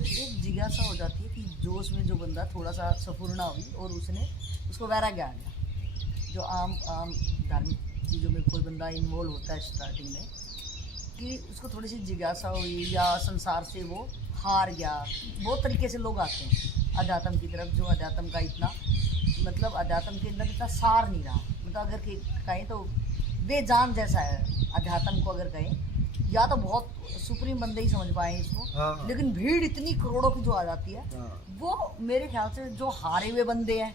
एक जिज्ञासा हो जाती है कि जोश में जो बंदा थोड़ा सा सफुरना हुई और उसने उसको वैराग्य आ गया। जो आम धार्मिक चीज़ों में कोई बंदा इन्वॉल्व होता है स्टार्टिंग में, कि उसको थोड़ी सी जिज्ञासा हुई या संसार से वो हार गया। बहुत तरीके से लोग आते हैं अध्यात्म की तरफ, जो अध्यात्म का इतना मतलब अध्यात्म के अंदर इतना सार नहीं रहा। मतलब अगर कहें तो बेजान जैसा है अध्यात्म को। अगर कहें या तो बहुत सुप्रीम बंदे ही समझ पाए इसको। हाँ। लेकिन भीड़ इतनी करोड़ों की जो आ जाती है, हाँ। वो मेरे ख्याल से जो हारे हुए बंदे हैं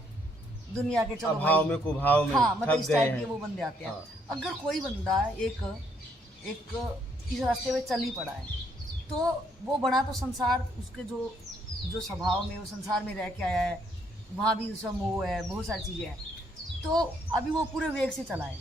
दुनिया के, चलो अभाव भाई, में कुभाव में हाँ मतलब थक इस गए टाइप के हैं। वो बंदे आते हैं। हाँ। अगर कोई बंदा एक इस रास्ते में चल ही पड़ा है, तो वो बना तो संसार उसके जो स्वभाव में वो संसार में रह के आया है, वहाँ भी उसका मोह है, बहुत सारी चीज़ें हैं। तो अभी वो पूरे वेग से चला है,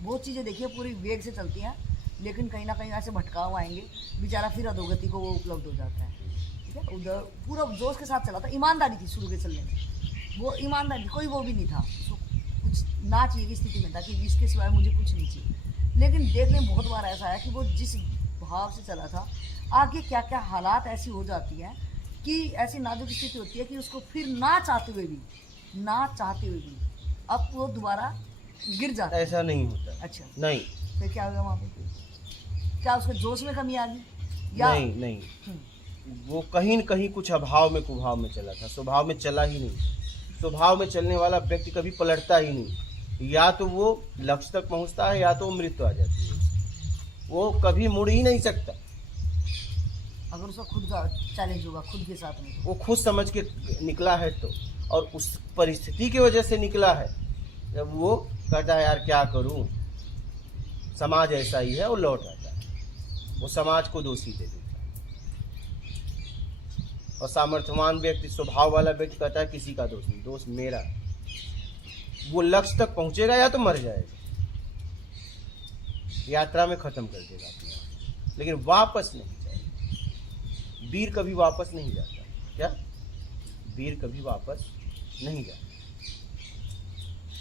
बहुत चीज़ें देखिए पूरी वेग से चलती हैं, लेकिन कहीं ना कहीं ऐसे भटकाव आएंगे, बेचारा फिर अधोगति को वो उपलब्ध हो जाता है। ठीक है, उधर पूरा जोश के साथ चला था, ईमानदारी थी शुरू के चलने में, वो ईमानदारी, कोई वो भी नहीं था, उसको कुछ ना चाहिए की स्थिति में था कि इसके सिवाय मुझे कुछ नहीं चाहिए। लेकिन देखने में बहुत बार ऐसा है कि वो जिस भाव से चला था, आगे क्या क्या हालात ऐसी हो जाती हैं कि ऐसी नाजुक स्थिति होती है कि उसको फिर ना चाहते हुए भी अब वो दोबारा गिर जाता है। ऐसा नहीं होता। अच्छा, नहीं, फिर क्या होगा वहाँ पे? क्या उसके जोश में कमी आ गई या नहीं, वो कहीं न कहीं कुछ अभाव में कुभाव में चला था, स्वभाव में चला ही नहीं। स्वभाव में चलने वाला व्यक्ति कभी पलटता ही नहीं। या तो वो लक्ष्य तक पहुंचता है या तो वो मृत्यु आ जाती है, वो कभी मुड़ ही नहीं सकता। अगर उसका खुद का चैलेंज होगा खुद के साथ में, वो खुद समझ के निकला है तो, और उस परिस्थिति की वजह से निकला है, जब वो कहता है यार क्या करूं, समाज ऐसा ही है, वो लौट आता है, वो समाज को दोषी दे देता है। और सामर्थ्यवान व्यक्ति, स्वभाव वाला व्यक्ति कहता है किसी का दोष नहीं, दोष मेरा है। वो लक्ष्य तक पहुंचेगा या तो मर जाएगा, यात्रा में खत्म कर देगा अपने आप, लेकिन वापस नहीं जाएगा। वीर कभी वापस नहीं जाता। क्या? वीर कभी वापस नहीं जाता।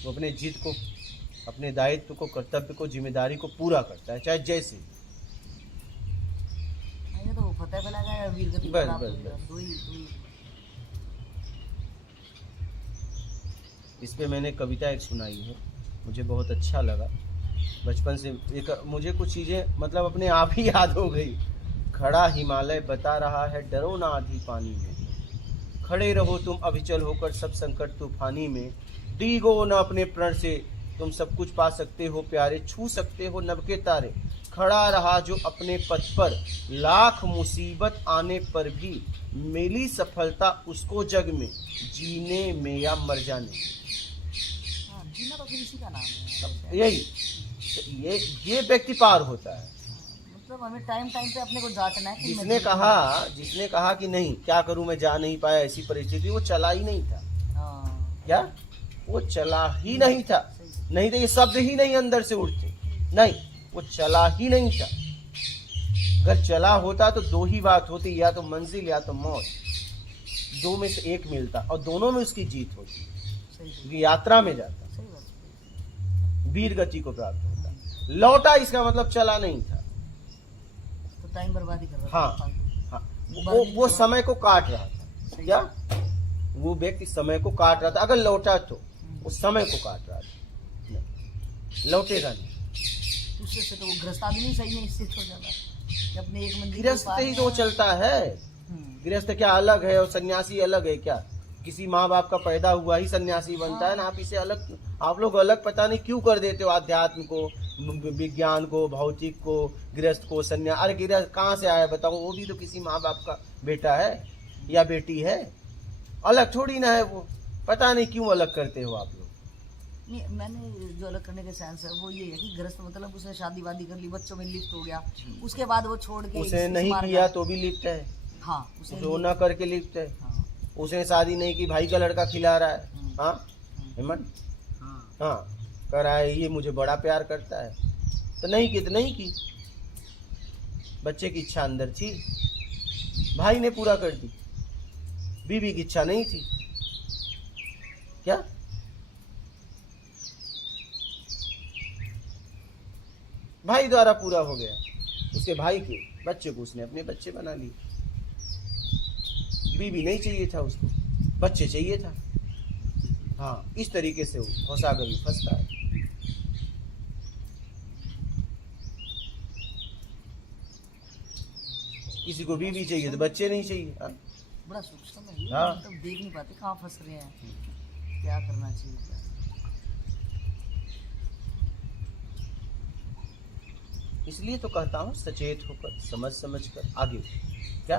वो अपने जिद को, अपने दायित्व को, कर्तव्य को, जिम्मेदारी को पूरा करता है, चाहे जैसे। ये तो फतेह पे लगा है, वीर गति बस, प्राप्त बस, हो गया। बस। दो ही इस पे मैंने कविता एक सुनाई है, मुझे बहुत अच्छा लगा। बचपन से एक मुझे कुछ चीज़ें मतलब अपने आप ही याद हो गई। खड़ा हिमालय बता रहा है डरो ना आधी पानी में, खड़े रहो तुम अविचल होकर सब संकट तूफानी में, डीगो न अपने प्रण से तुम सब कुछ पा सकते हो प्यारे, छू सकते हो नभ के तारे। खड़ा रहा जो अपने पथ पर, लाख मुसीबत आने पर भी मिली सफलता उसको जग में, जीने में या मर जाने में। हाँ, जीना तो फिर इसी का नाम है। यही ये व्यक्ति पार होता है। मतलब हमें टाइम पे अपने को जांचना है कि मैं जिसने कहा कि नहीं क्या करूं मैं, जा नहीं पाया ऐसी परिस्थिति, वो चला ही नहीं था। हाँ, क्या? वो चला ही नहीं था। नहीं तो ये शब्द ही नहीं अंदर से उठते। नहीं, वो चला ही नहीं था। अगर चला होता तो दो ही बात होती, या तो मंजिल या तो मौत, दो में से एक मिलता, और दोनों में उसकी जीत होती, सही क्योंकि यात्रा में जाता, सही बात। वीर गति को प्राप्त होता। लौटा इसका मतलब चला नहीं था। तो टाइम बर्बादी कर रहा हाँ, था। हाँ, वो समय को काट रहा था। क्या? वो व्यक्ति समय को काट रहा था। अगर लौटा तो वो समय को काट रहा था, नहीं, लौटेगा नहीं। उससे से तो वो गृहस्थ आदमी सही नहीं स्थित हो जाता कि अपने एक मंदिर के गृहस्थ पास ही तो चलता है। गृहस्थ क्या अलग है और सन्यासी अलग है क्या? किसी माँ बाप का पैदा हुआ ही सन्यासी बनता है ना? आप इसे अलग, आप लोग अलग पता नहीं क्यों कर देते हो अध्यात्म को, विज्ञान को, भौतिक को, गृहस्थ को, सन्यास। अरे गृहस्थ कहाँ से आया बताओ? वो भी तो किसी माँ बाप का बेटा है या बेटी है, अलग थोड़ी ना है वो। पता नहीं क्यों अलग करते हो आप लोग। नहीं, मैंने जो अलग करने के सेंस है वो ये है कि गृहस्थ मतलब उसने शादी वादी कर ली, बच्चों में लिप्त हो गया, उसके बाद वो छोड़ के उसने इस नहीं मार्ग किया में- तो भी लिप्त है, हाँ उसे उसे वो ना करके लिप्त है। हाँ उसने शादी नहीं की, भाई का लड़का खिला रहा है, हाँ हेमंत, हाँ हाँ कह रहा है ये मुझे बड़ा प्यार करता है, तो नहीं की तो नहीं की। बच्चे की इच्छा अंदर थी, भाई ने पूरा कर दी, बीवी की इच्छा नहीं थी। क्या भाई द्वारा पूरा हो गया, उसके भाई के बच्चे को उसने अपने बच्चे बना लिए। बीवी नहीं चाहिए था उसको, बच्चे चाहिए था। हाँ इस तरीके से वो फंसागर में फंसता है। किसी को बीवी चाहिए तो बच्चे नहीं चाहिए। हाँ? बड़ा सूक्ष्म है ये, हाँ। मतलब देख नहीं पाते कहाँ फंस रहे हैं, क्या करना चाहिए क्या। इसलिए तो कहता हूँ सचेत होकर, समझ समझ कर आगे। क्या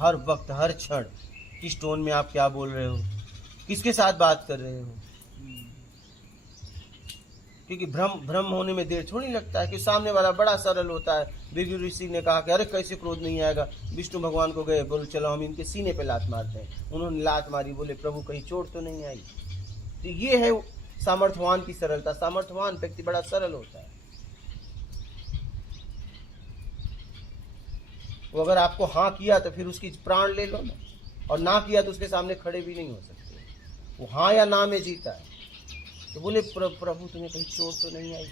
हर वक्त हर क्षण किस टोन में आप क्या बोल रहे हो, किसके साथ बात कर रहे हो, क्योंकि भ्रम होने में देर थोड़ी लगता है। कि सामने वाला बड़ा सरल होता है। भृगु ऋषि ने कहा कि अरे कैसे क्रोध नहीं आएगा, विष्णु भगवान को गए, बोले चलो हम इनके सीने पे लात मारते हैं। उन्होंने लात मारी, बोले प्रभु कहीं चोट तो नहीं आई। तो ये है सामर्थ्यवान की सरलता। सामर्थ्यवान व्यक्ति बड़ा सरल होता है। वो अगर आपको हाँ किया तो फिर उसकी प्राण ले लो ना, और ना किया तो उसके सामने खड़े भी नहीं हो सकते। वो हाँ या ना में जीता है। तो बोले प्रभु तुम्हें कहीं चोट तो नहीं आई।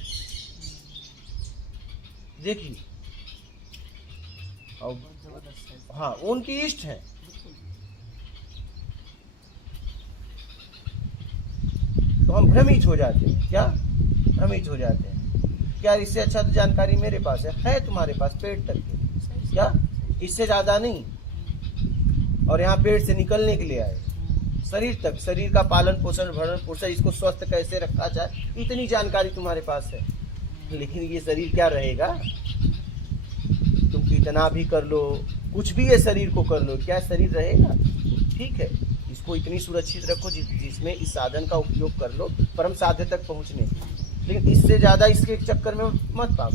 देखिए और बहुत जबरदस्त है। हाँ उनकी इष्ट है। तो हम भ्रमित हो जाते हैं। क्या भ्रमित हो जाते हैं? क्या इससे अच्छा तो जानकारी मेरे पास है तुम्हारे पास पेट तक के, क्या इससे ज्यादा नहीं। और यहाँ पेट से निकलने के लिए आए, शरीर तक, शरीर का पालन पोषण, भरण पोषण, इसको स्वस्थ कैसे रखा जाए, इतनी जानकारी तुम्हारे पास है। लेकिन ये शरीर क्या रहेगा? तुम कितना भी कर लो, कुछ भी ये शरीर को कर लो, क्या शरीर रहेगा? ठीक है, इसको इतनी सुरक्षित रखो जिसमें इस साधन का उपयोग कर लो परम साध्य तक पहुंचने। लेकिन इससे ज्यादा इसके चक्कर में मत पाओ।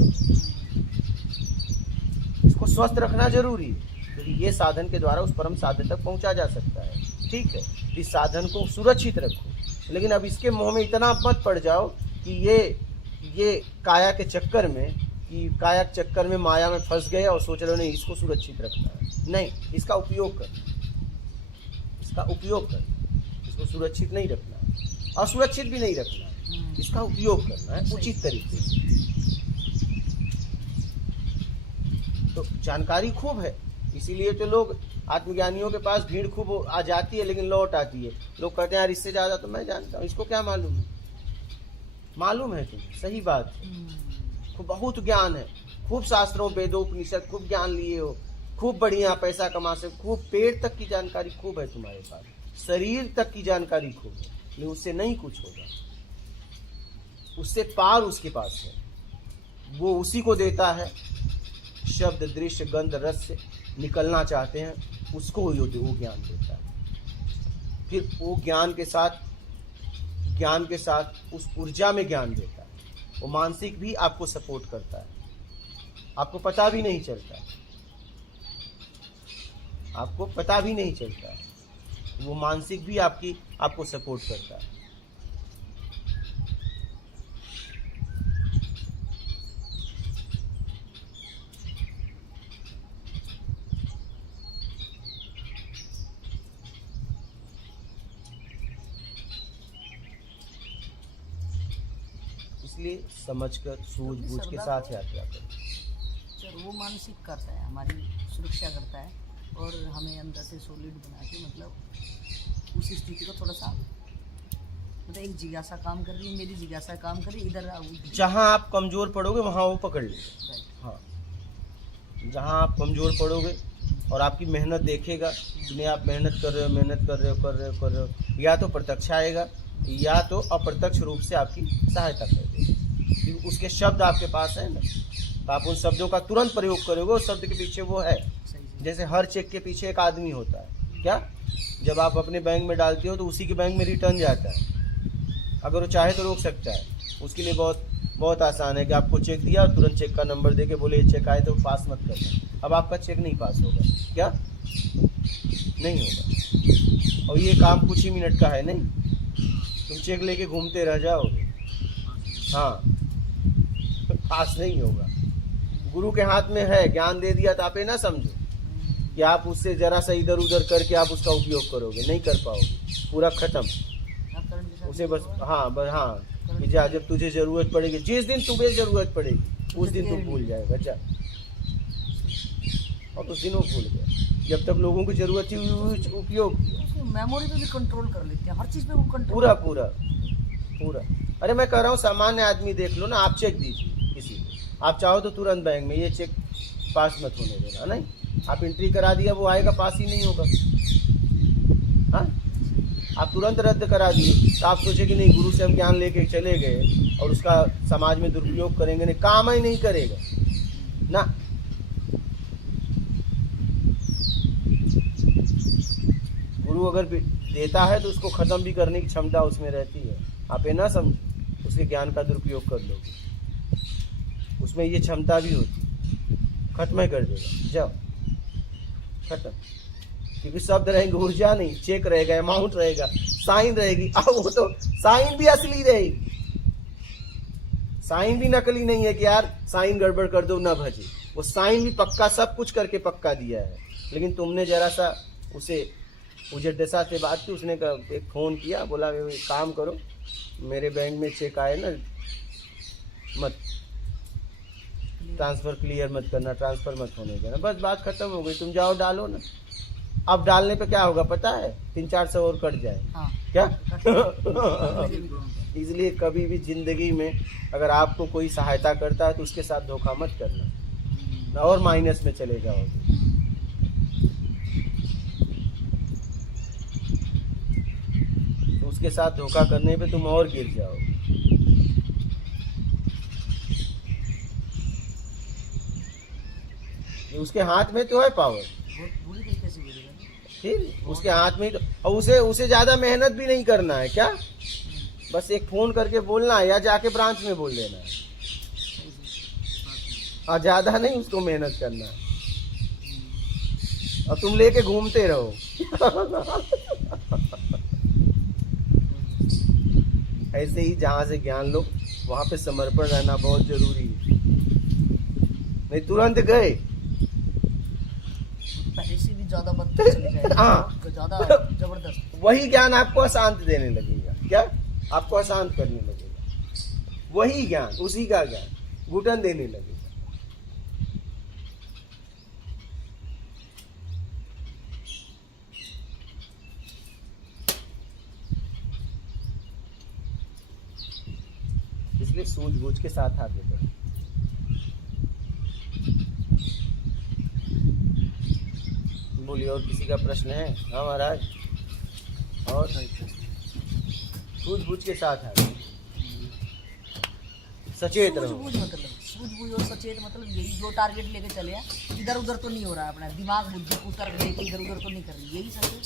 इसको स्वस्थ रखना जरूरी है, क्योंकि ये साधन के द्वारा उस परम साध्य तक पहुंचा जा सकता है। ठीक है, इस साधन को सुरक्षित रखो। लेकिन अब इसके मोह में इतना मत पड़ जाओ कि ये काया के चक्कर में, कि काया के चक्कर में माया में फंस गए और सोच रहे हो नहीं इसको सुरक्षित रखना है। नहीं, इसका उपयोग कर, इसका उपयोग कर। इसको सुरक्षित नहीं रखना है, असुरक्षित भी नहीं रखना है, इसका उपयोग करना है उचित तरीके से। तो जानकारी खूब है, इसीलिए तो लोग आत्मज्ञानियों के पास भीड़ खूब आ जाती है, लेकिन लौट आती है। लोग कहते हैं यार इससे ज्यादा तो मैं जानता हूँ, इसको क्या मालूम है? मालूम है तुम्हें, सही बात है। खूब बहुत ज्ञान है, खूब शास्त्रों वेदों उपनिषद खूब ज्ञान लिए हो, खूब बढ़िया पैसा कमा से, खूब पेट तक की जानकारी खूब है तुम्हारे पास, शरीर तक की जानकारी खूब है, लेकिन उससे नहीं कुछ होगा। उससे पार उसके पास है, वो उसी को देता है। शब्द दृश्य गंध रस से निकलना चाहते हैं, उसको वो ज्ञान देता है। फिर वो ज्ञान के साथ उस ऊर्जा में ज्ञान देता है। वो मानसिक भी आपको सपोर्ट करता है, आपको पता भी नहीं चलता, आपको पता भी नहीं चलता है। वो मानसिक भी आपको सपोर्ट करता है। इसलिए समझकर सूझबूझ के साथ यात्रा करें। सर वो मानसिक करता है, हमारी सुरक्षा करता है और हमें अंदर से सॉलिड बना के मतलब उस स्थिति को थोड़ा सा मतलब एक जिज्ञासा काम कर रही है, मेरी जिज्ञासा काम कर रही है, इधर जहाँ आप कमजोर पड़ोगे वहाँ वो पकड़ लेगा। हाँ, जहाँ आप कमजोर पड़ोगे और आपकी मेहनत देखेगा, जिन्हें आप मेहनत कर रहे हो, या तो प्रत्यक्ष आएगा या तो अप्रत्यक्ष रूप से आपकी सहायता कर देगा, क्योंकि उसके शब्द आपके पास है ना, तो आप उन शब्दों का तुरंत प्रयोग करोगे। उस शब्द के पीछे वो है। जैसे हर चेक के पीछे एक आदमी होता है। क्या? जब आप अपने बैंक में डालते हो तो उसी के बैंक में रिटर्न जाता है। अगर वो चाहे तो रोक सकता है। उसके लिए बहुत आसान है कि आपको चेक दिया और तुरंत चेक का नंबर दे के बोले ये चेक आए तो पास मत करना। अब आपका चेक नहीं पास होगा। क्या? नहीं होगा। और ये काम कुछ ही मिनट का है, नहीं तुम चेक लेके घूमते रह जाओगे। हाँ, पास नहीं होगा। गुरु के हाथ में है, ज्ञान दे दिया तो आप ये ना समझो कि आप उससे जरा सा इधर उधर करके आप उसका उपयोग करोगे, नहीं कर पाओगे, पूरा खत्म। उसे बस हाँ कि जा, जब तुझे जरूरत पड़ेगी, जिस दिन तुम्हें जरूरत पड़ेगी उस दिन तुम भूल जाएगा। जा, और उस दिन वो भूल गया। जब तक लोगों की जरूरत थी उपयोग किया। मेमोरी पे भी कंट्रोल कर लेते हैं, हर चीज पे वो कंट्रोल पूरा। अरे मैं कह रहा हूँ सामान्य आदमी देख लो ना, आप चेक दीजिए किसी को, आप चाहो तो तुरंत बैंक में ये चेक पास मत होने देना, नहीं आप एंट्री करा दिया वो आएगा, पास ही नहीं होगा। हाँ, आप तुरंत रद्द करा दिए तो आप सोचे कि नहीं गुरु से हम ज्ञान लेके चले गए और उसका समाज में दुरुपयोग करेंगे, नहीं, काम ही नहीं करेगा ना। गुरु अगर देता है तो उसको खत्म भी करने की क्षमता उसमें रहती है। आप ये ना समझो उसके ज्ञान का दुरुपयोग कर लोगे, उसमें ये क्षमता भी होती, खत्म कर देगा। जाओ, खत्म। क्योंकि शब्द रहेंगे, ऊर्जा नहीं, चेक रहेगा, अमाउंट रहेगा, साइन रहेगी। अब वो तो साइन भी असली रहेगी, साइन भी नकली नहीं है कि यार साइन गड़बड़ कर दो ना भजे। वो साइन भी पक्का, सब कुछ करके पक्का दिया है। लेकिन तुमने जरा सा उसे उजड्डसा से बात की, उसने एक फ़ोन किया, बोला काम करो मेरे बैंक में चेक आए ना, मत ट्रांसफ़र क्लियर मत करना, ट्रांसफ़र मत होने देना, बस बात खत्म हो गई। तुम जाओ डालो ना। अब डालने पे क्या होगा पता है? 300-400 और कट जाए। हाँ। क्या? इसलिए कभी भी जिंदगी में अगर आपको कोई सहायता करता है तो उसके साथ धोखा मत करना, और माइनस में चले जाओगे। तो उसके साथ धोखा करने पे तुम और गिर जाओगे। उसके हाथ में तो है पावर, पूरी तरीके से गिरेगा। फिर उसके हाथ में ही तो, और उसे ज्यादा मेहनत भी नहीं करना है। क्या? बस एक फोन करके बोलना है या जाके ब्रांच में बोल देना है, और ज्यादा नहीं उसको मेहनत करना है। और तुम लेके घूमते रहो। ऐसे ही जहाँ से ज्ञान लो वहाँ पे समर्पण रहना बहुत जरूरी है। नहीं तुरंत गए, पहले से भी ज्यादा बदतर चले जाएगा। हाँ, ज्यादा जबरदस्त। वही ज्ञान आपको अशांत देने लगेगा। क्या? आपको अशांत करने लगेगा। वही ज्ञान, उसी का ज्ञान घुटन देने लगेगा। इसलिए सूझबूझ के साथ आगे बढ़ो। बोलिए, और किसी का प्रश्न है? हाँ महाराज, और सूझबूझ के साथ आगे, सचेत रहो। सूझबूझ और सचेत मतलब यही, जो टारगेट लेके चले हैं इधर उधर तो नहीं हो रहा है, अपना दिमाग बुद्धि को तर्क लेके इधर उधर तो नहीं कर रही, यही सचेत।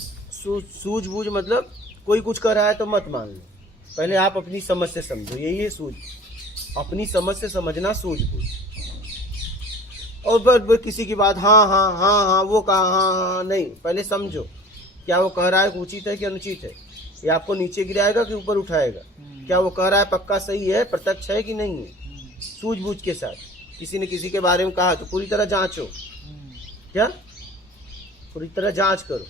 सूझबूझ मतलब कोई कुछ कर रहा है तो मत मान लो, पहले आप अपनी समझ से समझो, यही है सूझ। अपनी समझ से समझना सूझबूझ। और बस किसी की बात हाँ वो कहा हाँ नहीं, पहले समझो क्या वो कह रहा है उचित है कि अनुचित है, ये आपको नीचे गिराएगा कि ऊपर उठाएगा, क्या वो कह रहा है पक्का सही है, प्रत्यक्ष है कि नहीं है। सूझबूझ के साथ किसी ने किसी के बारे में कहा तो पूरी तरह जांचो। क्या? पूरी तरह जांच करो।